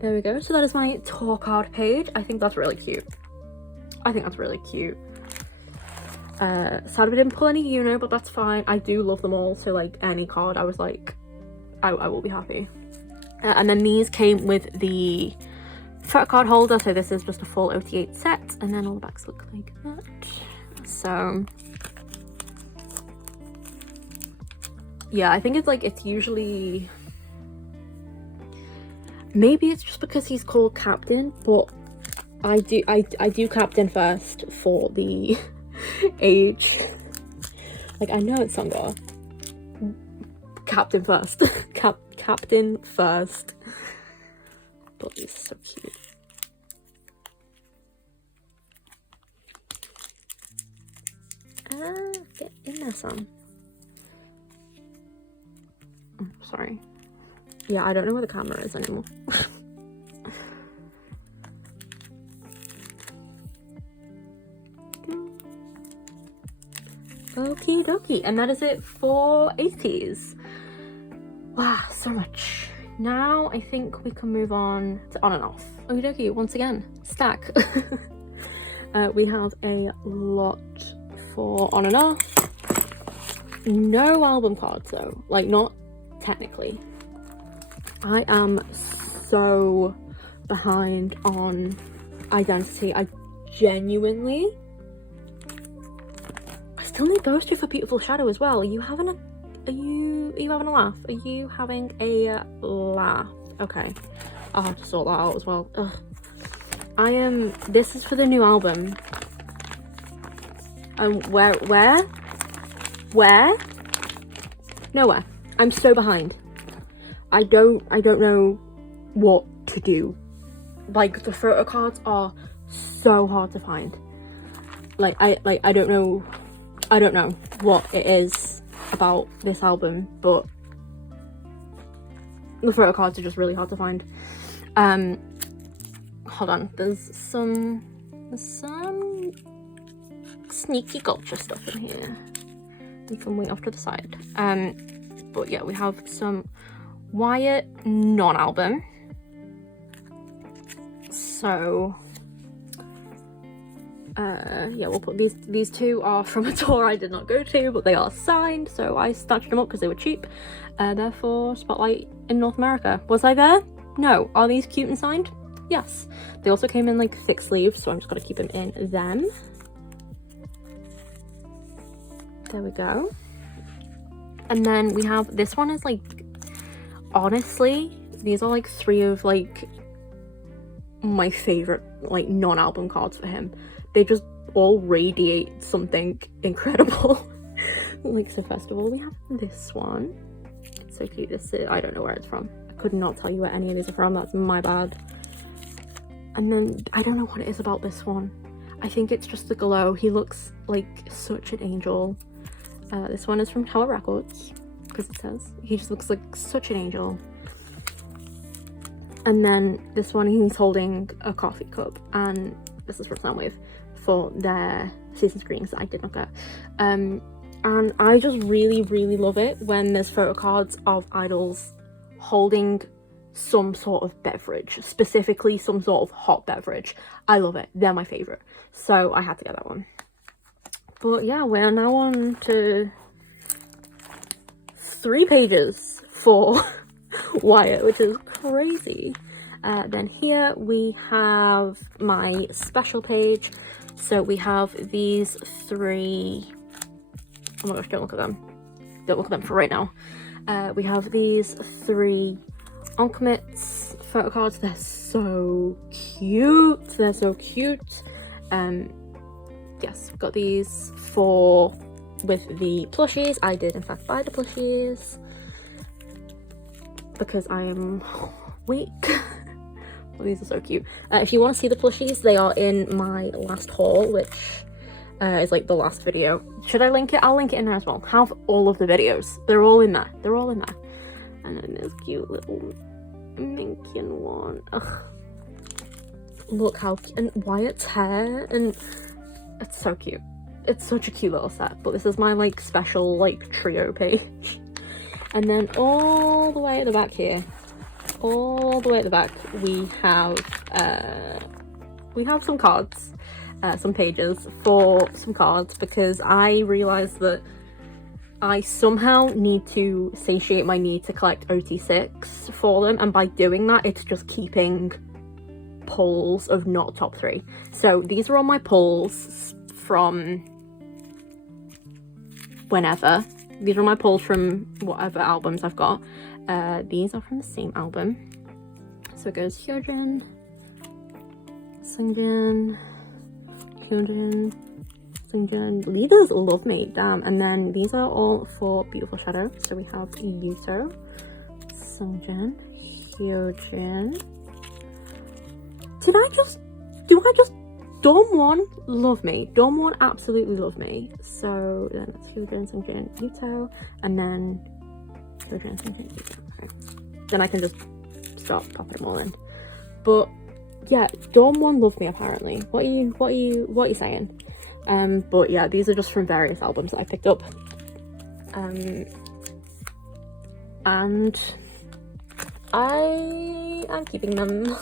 There we go. So that is my tour card page. I think that's really cute. Sad we didn't pull any Yena, but that's fine. I do love them all, so like any card I was like, I will be happy. And then these came with the photo card holder, so this is just a full OT8 set, and then all the backs look like that. So yeah, I think it's usually, maybe it's just because he's called Captain, but I do Captain first for the age. Like, I know it's Sangha. Captain first. Captain first. But these are so cute. Get in there some. Oh, sorry. Yeah, I don't know where the camera is anymore. Okie dokie, and that is it for Ateez. Wow, so much. Now I think we can move on to on and off. Okie dokie, once again, stack. We have a lot for on and off. No album cards though, like not technically. I am so behind on Identity. I genuinely, I still need those two for Beautiful Shadow as well. Are you having a laugh? Are you having a laugh? Okay, I'll have to sort that out as well. Ugh. This is for the new album. Where? Nowhere. I'm so behind. I don't know what to do. Like, the photo cards are so hard to find. Like, I don't know what it is about this album, but the photo cards are just really hard to find. Hold on, there's some sneaky culture stuff in here and some way off to the side. But yeah, we have some Wyatt non-album. So yeah, we'll put these two are from a tour I did not go to, but they are signed, so I snatched them up because they were cheap. Therefore, Spotlight in North America. Was I there? No. Are these cute and signed? Yes. They also came in like thick sleeves, so I'm just gonna keep them in them. There we go. And then we have, this one is like, honestly, these are like three of like my favorite like non-album cards for him. They just all radiate something incredible. Like, so first of all, we have this one. It's so cute. This is, I don't know where it's from. I could not tell you where any of these are from. That's my bad. And then I don't know what it is about this one. I think it's just the glow. He looks like such an angel. This one is from Tower Records, because it says he just looks like such an angel. And then this one, he's holding a coffee cup, and this is from Soundwave for their season screenings that I did not get. And I just really love it when there's photo cards of idols holding some sort of beverage, specifically some sort of hot beverage. I love it. They're my favorite, so I had to get that one. But yeah, we're now on to 3 pages for Wyatt, which is crazy. Then here we have my special page. So we have these 3, oh my gosh, don't look at them. Don't look at them for right now. We have these 3 Oncommits photo cards. They're so cute. They're so cute. Yes, we've got these 4 with the plushies. I did in fact buy the plushies. because I am weak. Well, these are so cute. If you want to see the plushies, they are in my last haul, which is like the last video. Should I link it? I'll link it in there as well. Have all of the videos. They're all in there. They're all in there. And then this cute little Minkian one. Ugh. Look how cute. And Wyatt's hair. And it's so cute. It's such a cute little set. But this is my like special like trio page. And then all the way at the back here, all the way at the back, we have some cards, some pages for some cards, because I realized that I somehow need to satiate my need to collect OT6 for them, and by doing that, it's just keeping pulls of not top 3. So these are all my pulls from whenever. These are my pulls from whatever albums I've got. These are from the same album. So it goes Hyojin, Sungjin, Hyojin, Sungjin. Leaders love me, damn. And then these are all for Beautiful Shadow. So we have Yuto, Sungjin, Hyojin. Dongwon love me. Dongwon absolutely love me. So then it's Hyojin, Sungjin, Yuto, and then Hyojin, Sungjin, Yuto. Okay. Then I can just start popping them all in. But yeah, Dongwon love me apparently. What are you saying? But yeah, these are just from various albums that I picked up. And I am keeping them.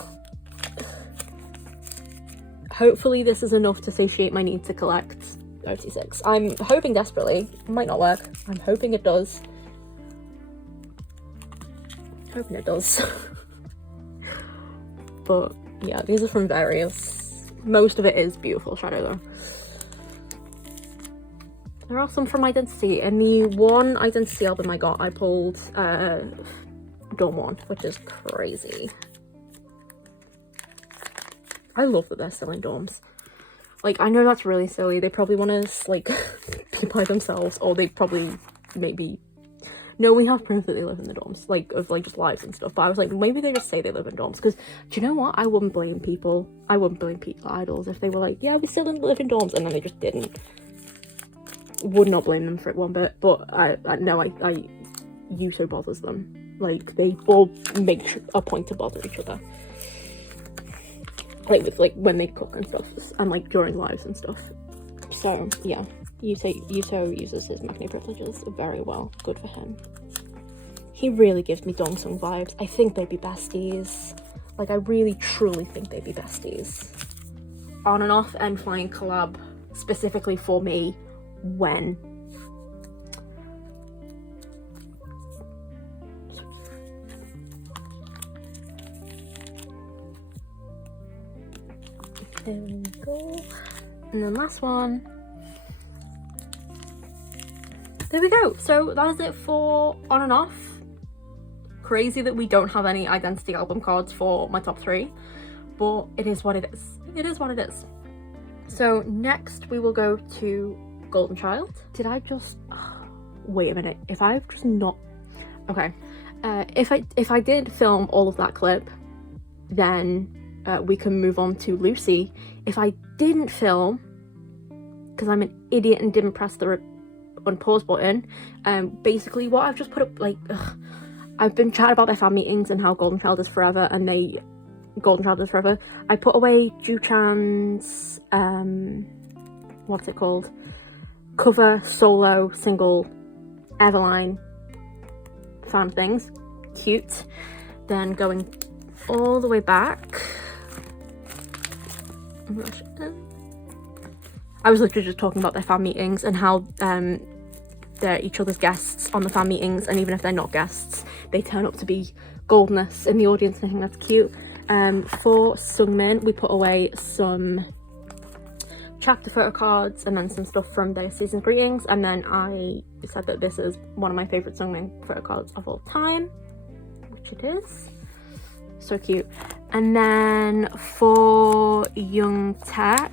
Hopefully this is enough to satiate my need to collect OT6. I'm hoping desperately. It might not work. I'm hoping it does. Hoping it does. But yeah, these are from various. Most of it is Beautiful Shadow though. There are some from Identity. In the one Identity album I got, I pulled Dongwon, which is crazy. I love that they're selling dorms. Like, I know that's really silly. They probably want to, like, be by themselves, or they probably, maybe... No, we have proof that they live in the dorms, like, of, like, just lives and stuff. But I was like, maybe they just say they live in dorms. Because, do you know what? I wouldn't blame people. I wouldn't blame people, idols, if they were like, yeah, we still live in dorms, and then they just didn't. Would not blame them for it one bit. But, Yuto bothers them. Like, they all make a point to bother each other. Like with like when they cook and stuff, and like during lives and stuff. So yeah, Yuto uses his Magni privileges very well. Good for him. He really gives me Dongsung vibes. I think they'd be besties. Like, I really truly think they'd be besties. On and off N.Flying collab specifically for me. When? There we go. And then last one. There we go. So that is it for On and Off. Crazy that we don't have any Identity album cards for my top 3, but it is what it is. It is what it is. So next we will go to Golden Child. Did I just... wait a minute. If I've just not... Okay. If I did film all of that clip, then we can move on to Lucy. If I didn't film, because I'm an idiot and didn't press the unpause button, basically what I've just put up, like, I've been chatting about their fan meetings and how Golden Child is forever, and Golden Child is forever. I put away Ju-chan's, what's it called? Cover, solo, single, Everline fan things. Cute. Then going all the way back. Oh my gosh. I was literally just talking about their fan meetings and how they're each other's guests on the fan meetings, and even if they're not guests, they turn up to be Goldeness in the audience, and I think that's cute. For Sungmin, we put away some chapter photo cards and then some stuff from their season greetings, and then I said that this is one of my favourite Sungmin photo cards of all time, which it is. So cute. And then for Young Tech,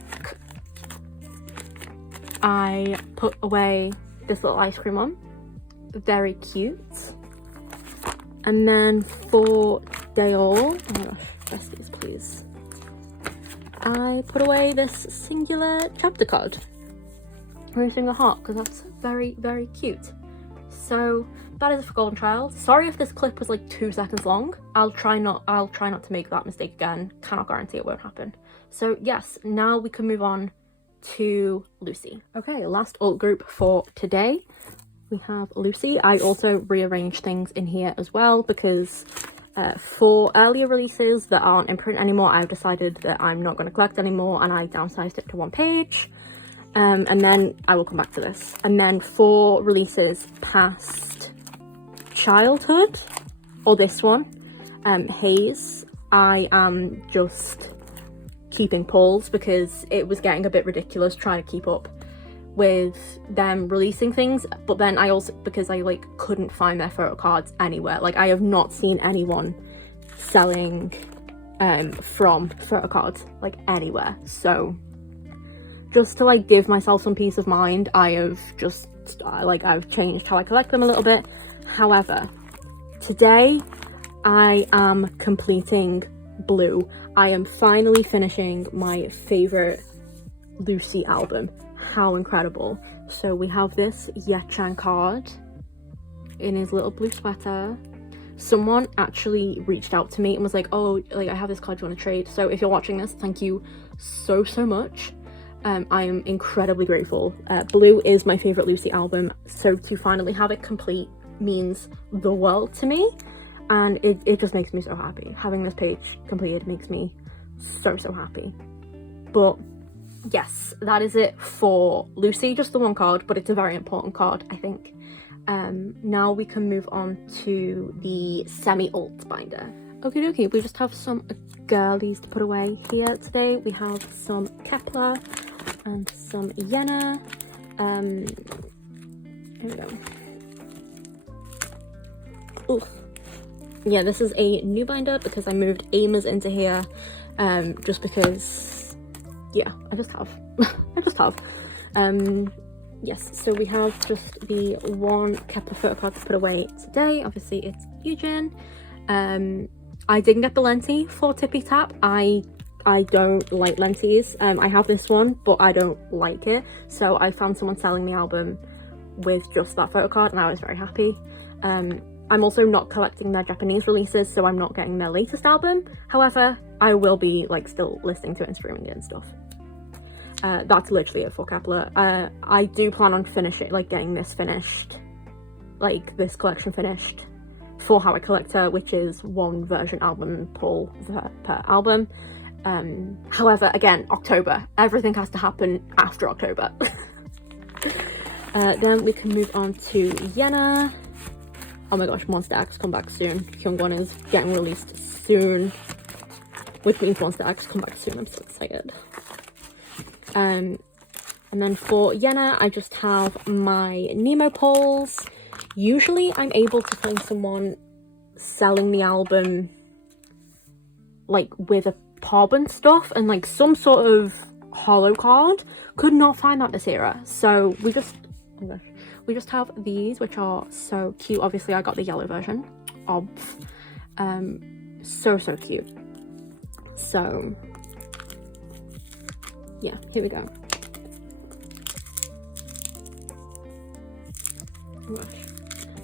I put away this little ice cream one. Very cute. And then for Dale, oh my gosh, rescues please, I put away this singular chapter card, raising a heart, because that's very, very cute. So that is it for Golden Child. Sorry if this clip was like 2 seconds long. I'll try not to make that mistake again. Cannot guarantee it won't happen. So yes, now we can move on to Lucy. Okay, last alt group for today. We have Lucy. I also rearranged things in here as well because for earlier releases that aren't in print anymore, I've decided that I'm not going to collect anymore, and I downsized it to 1 page. And then I will come back to this. And then for releases past childhood, or this one, Haze, I am just keeping pulls because it was getting a bit ridiculous trying to keep up with them releasing things. But then I also, because I like couldn't find their photo cards anywhere, like I have not seen anyone selling from photo cards like anywhere. So just to like give myself some peace of mind, I have just I've changed how I collect them a little bit. However, today I am completing Blue. I am finally finishing my favorite Lucy album. How incredible. So we have this Yechan card in his little blue sweater. Someone actually reached out to me and was like, oh, like I have this card, do you want to trade? So if you're watching this, thank you so much. I am incredibly grateful. Blue is my favorite Lucy album, so to finally have it complete means the world to me, and it just makes me so happy. Having this page completed makes me so happy. But yes, that is it for Lucy. Just the 1 card, but it's a very important card, I think. Now we can move on to the semi-alt binder. Okie dokie, we just have some girlies to put away here today. We have some Kepler and some Yena. Here we go. Ugh. Yeah, this is a new binder because I moved Amers into here, just because, yeah, I just have. Yes, so we have just the 1 Kepler photo card to put away today. Obviously, it's Eugen. I didn't get the Lenti for Tippy Tap. I don't like Lentis. I have this one, but I don't like it. So I found someone selling the album with just that photo card, and I was very happy. I'm also not collecting their Japanese releases, so I'm not getting their latest album. However, I will be like still listening to it and streaming it and stuff. That's literally it for Kepler. I do plan on getting this finished, like this collection finished for How I Collect Her, which is 1 version album pull per album. However, again, October. Everything has to happen after October. Then we can move on to Yena. Oh my gosh, Monster X come back soon. Kyungwon is getting released soon, which means Monster X come back soon. I'm so excited. And then for Yena, I just have my Nemo polls. Usually I'm able to find someone selling the album like with a pub and stuff and like some sort of holo card. Could not find that this era, so we just have these, which are so cute. Obviously I got the yellow version of so cute. So yeah, here we go. Oh gosh.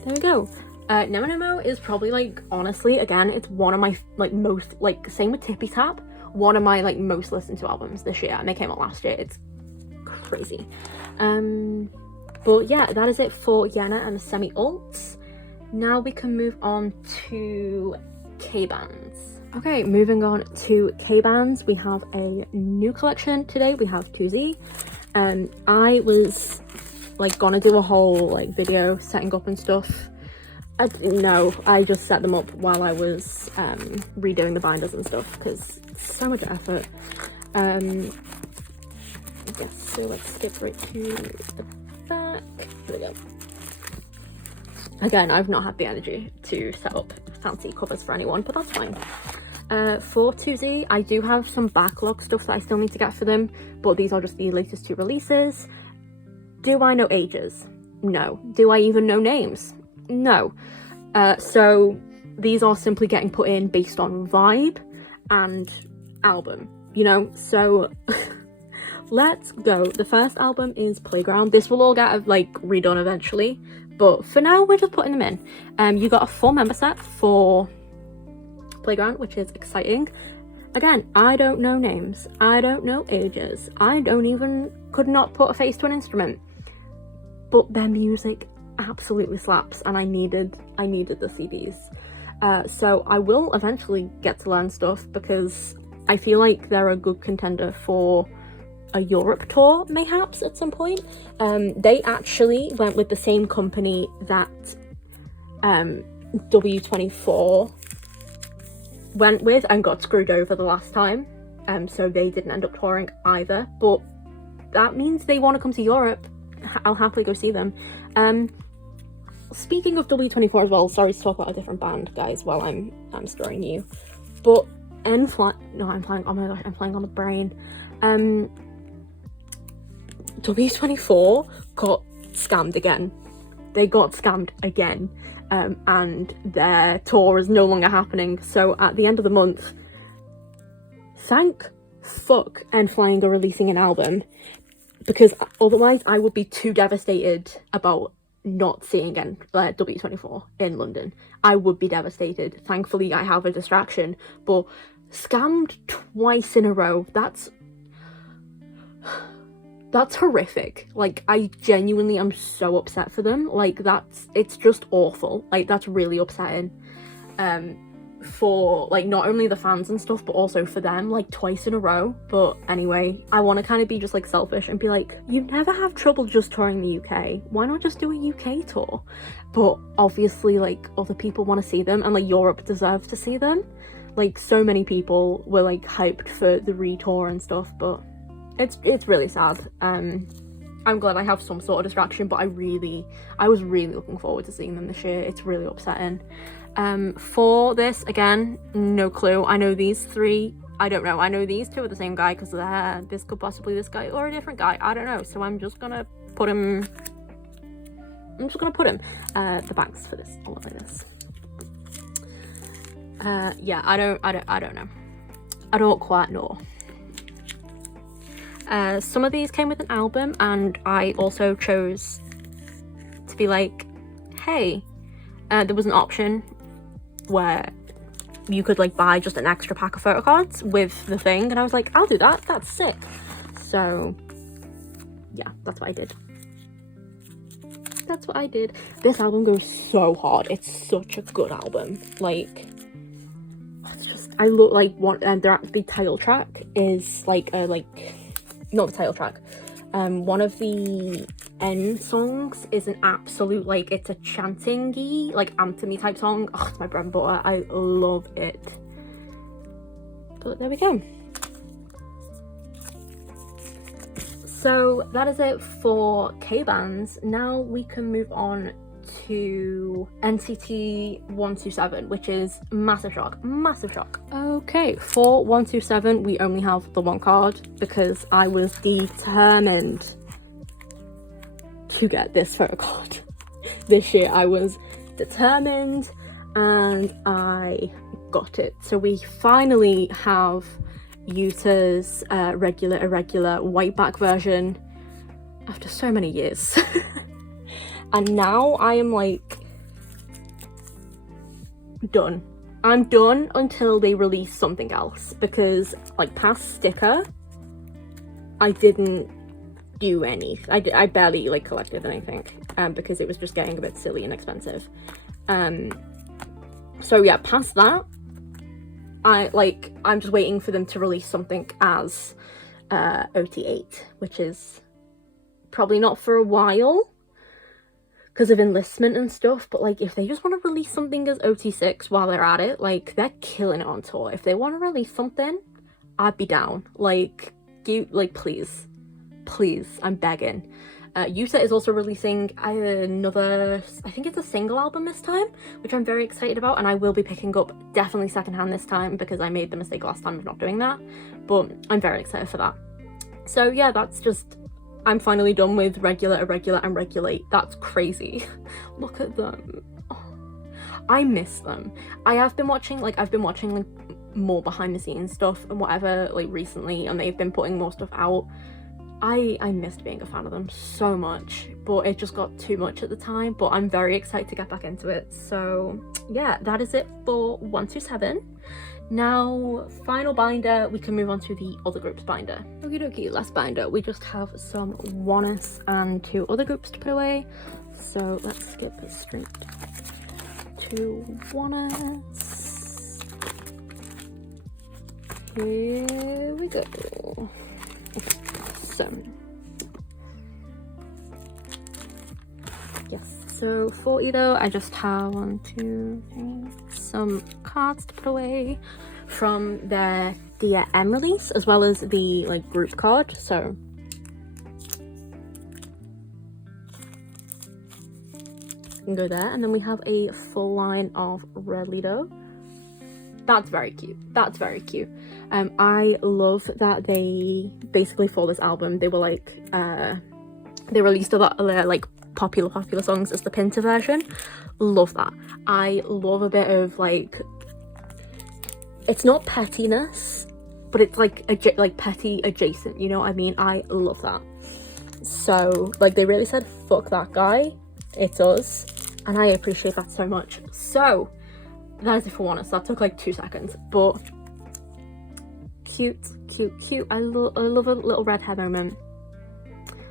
There we go. Nemo is probably like, honestly, again, it's one of my like most, like same with Tippy Tap, one of my like most listened to albums this year, and they came out last year. It's crazy. But yeah, that is it for Yena and the semi-alts. Now we can move on to K-bands. Okay, moving on to K-bands, we have a new collection today. We have 2Z. I was like gonna do a whole like video setting up and stuff. No, I just set them up while I was redoing the binders and stuff because it's so much effort. Yes, so let's skip right to the back. Here we go. Again, I've not had the energy to set up fancy covers for anyone, but that's fine. For 2Z, I do have some backlog stuff that I still need to get for them, but these are just the latest 2 releases. Do I know ages? No. Do I even know names? No. So these are simply getting put in based on vibe and album, you know. So let's go. The first album is Playground. This will all get like redone eventually, but for now we're just putting them in. You got a 4-member set for Playground, which is exciting. Again, I don't know names, I don't know ages, I could not put a face to an instrument, but their music absolutely slaps, and I needed the CDs. So I will eventually get to learn stuff, because I feel like they're a good contender for a Europe tour, mayhaps, at some point. They actually went with the same company that W24 went with and got screwed over the last time, so they didn't end up touring either, but that means they want to come to Europe. I'll happily go see them. Speaking of W24 as well, sorry to talk about a different band, guys, while I'm storing you, but N.Flying, no, I'm flying, oh my gosh, I'm flying on the brain. W24 got scammed again. They got scammed again. And their tour is no longer happening. So at the end of the month, thank fuck N.Flying are releasing an album, because otherwise I would be too devastated about not seeing W24 in London. I would be devastated. Thankfully I have a distraction, but scammed twice in a row, that's horrific. Like, I genuinely am so upset for them. Like, it's just awful. Like, that's really upsetting, for like not only the fans and stuff, but also for them, like twice in a row. But anyway, I want to kind of be just like selfish and be like, you never have trouble just touring the UK, why not just do a UK tour? But obviously, like, other people want to see them, and like Europe deserves to see them. Like, so many people were like hyped for the retour and stuff, but it's really sad. I'm glad I have some sort of distraction, but I was really looking forward to seeing them this year. It's really upsetting. For this, again, no clue. I know these three, I don't know. I know these two are the same guy, because this could possibly this guy or a different guy, I don't know. So I'm just gonna put him, the backs for this, I'll look like this. Yeah, I don't know. I don't quite know. Some of these came with an album, and I also chose to be like, hey, there was an option where you could like buy just an extra pack of Photocards with the thing, and I was like, I'll do that, that's sick. So yeah, that's what I did. This album goes so hard. It's such a good album. Like, it's just, I look like one, and the title track is like not the title track, one of the end songs is an absolute, like, it's a chanting-y, like, anthem-y type song. Oh, it's my bread and butter. I love it. But there we go. So that is it for K-bands. Now we can move on to NCT 127, which is massive shock. Okay, for 127 we only have the one card, because I was determined to get this photo card this year. I was determined, and I got it. So we finally have Yuta's regular irregular white back version after so many years. And now I am like done. I'm done until they release something else, because like past Sticker I didn't do any. I barely like collected anything, because it was just getting a bit silly and expensive. So yeah, past that I'm just waiting for them to release something as OT8, which is probably not for a while because of enlistment and stuff, but like if they just want to release something as OT6 while they're at it, like they're killing it on tour. If they want to release something, I'd be down. Like, please, I'm begging. Yuta is also releasing another, I think it's a single album this time, which I'm very excited about, and I will be picking up definitely secondhand this time because I made the mistake last time of not doing that, but I'm very excited for that. So yeah, that's just, I'm finally done with regular, irregular, and regulate. That's crazy. Look at them. Oh. I miss them. I've been watching like more behind the scenes stuff and whatever like recently, and they've been putting more stuff out. I missed being a fan of them so much, but it just got too much at the time. But I'm very excited to get back into it. So yeah, that is it for 127. Now, final binder, we can move on to the other groups binder. Okie dokie, last binder. We just have some Oneus and 2 other groups to put away. So let's skip straight to Oneus. Here we go. Okay, so yes, so for either I just have 1, 2, 3 some cards to put away from their Dear M release, as well as the like group card. So can go there, and then we have a full line of Red Lido. That's very cute. That's very cute. I love that they basically, for this album, they were like they released a lot of their like popular songs as the Pinter version. Love that. I love a bit of like, it's not pettiness, but it's like like petty adjacent, you know what I mean? I love that. So like they really said fuck that guy, it's us, and I appreciate that so much. So that is it for Oneus. That took like 2 seconds, but cute. I love a little red hair moment.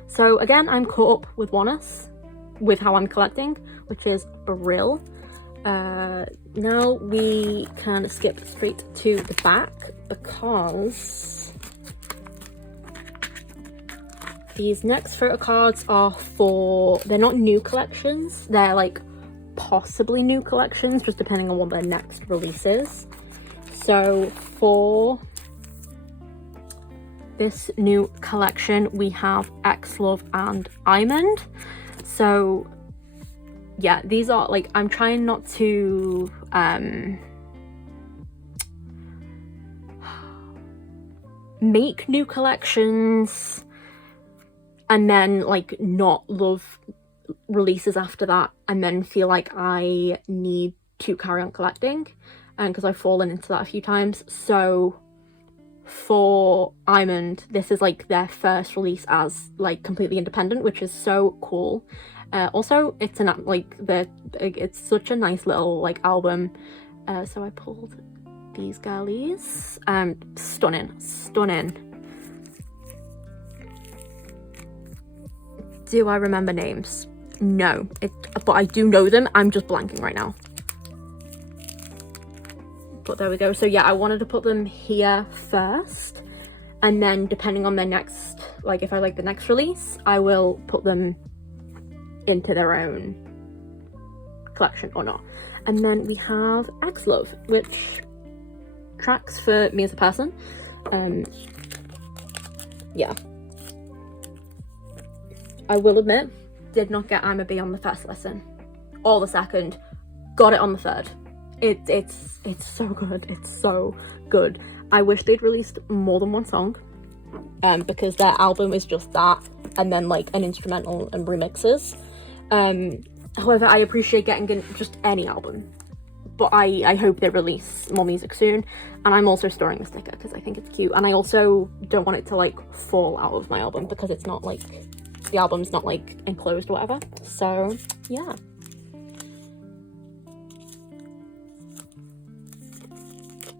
So again, I'm caught up with Oneus with how I'm collecting, which is brill. Now we can skip straight to the back, because these next photo cards are for, they're not new collections, they're like possibly new collections, just depending on what their next release is. So for this new collection, we have Xlov and Mond. So yeah, these are like, I'm trying not to make new collections and then like not love releases after that and then feel like I need to carry on collecting, and because I've fallen into that a few times. So for Mond, this is like their first release as like completely independent, which is so cool. Also, it's it's such a nice little like album. So I pulled these girlies. Stunning. Do I remember names? No, but I do know them. I'm just blanking right now. But there we go. So yeah, I wanted to put them here first, and then depending on their next, like if I like the next release, I will put them into their own collection or not. And then we have Xlov, which tracks for me as a person. Yeah, I will admit, did not get I'm a B on the first listen or the second, got it on the third. It's so good. It's so good. I wish they'd released more than one song, because their album is just that, and then like an instrumental and remixes. However, I appreciate getting just any album, but I hope they release more music soon. And I'm also storing the sticker because I think it's cute, and I also don't want it to like fall out of my album, because it's not like, the album's not like enclosed or whatever. So yeah,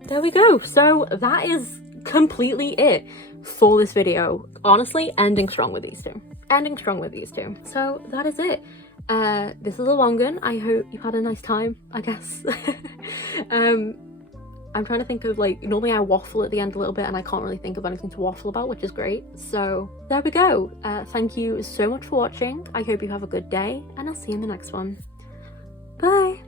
there we go. So that is completely it for this video. Honestly, ending strong with these two. So that is it. This is a long one. I hope you've had a nice time, I guess. I'm trying to think of like, normally I waffle at the end a little bit and I can't really think of anything to waffle about, which is great. So there we go. Thank you so much for watching. I hope you have a good day, and I'll see you in the next one. Bye.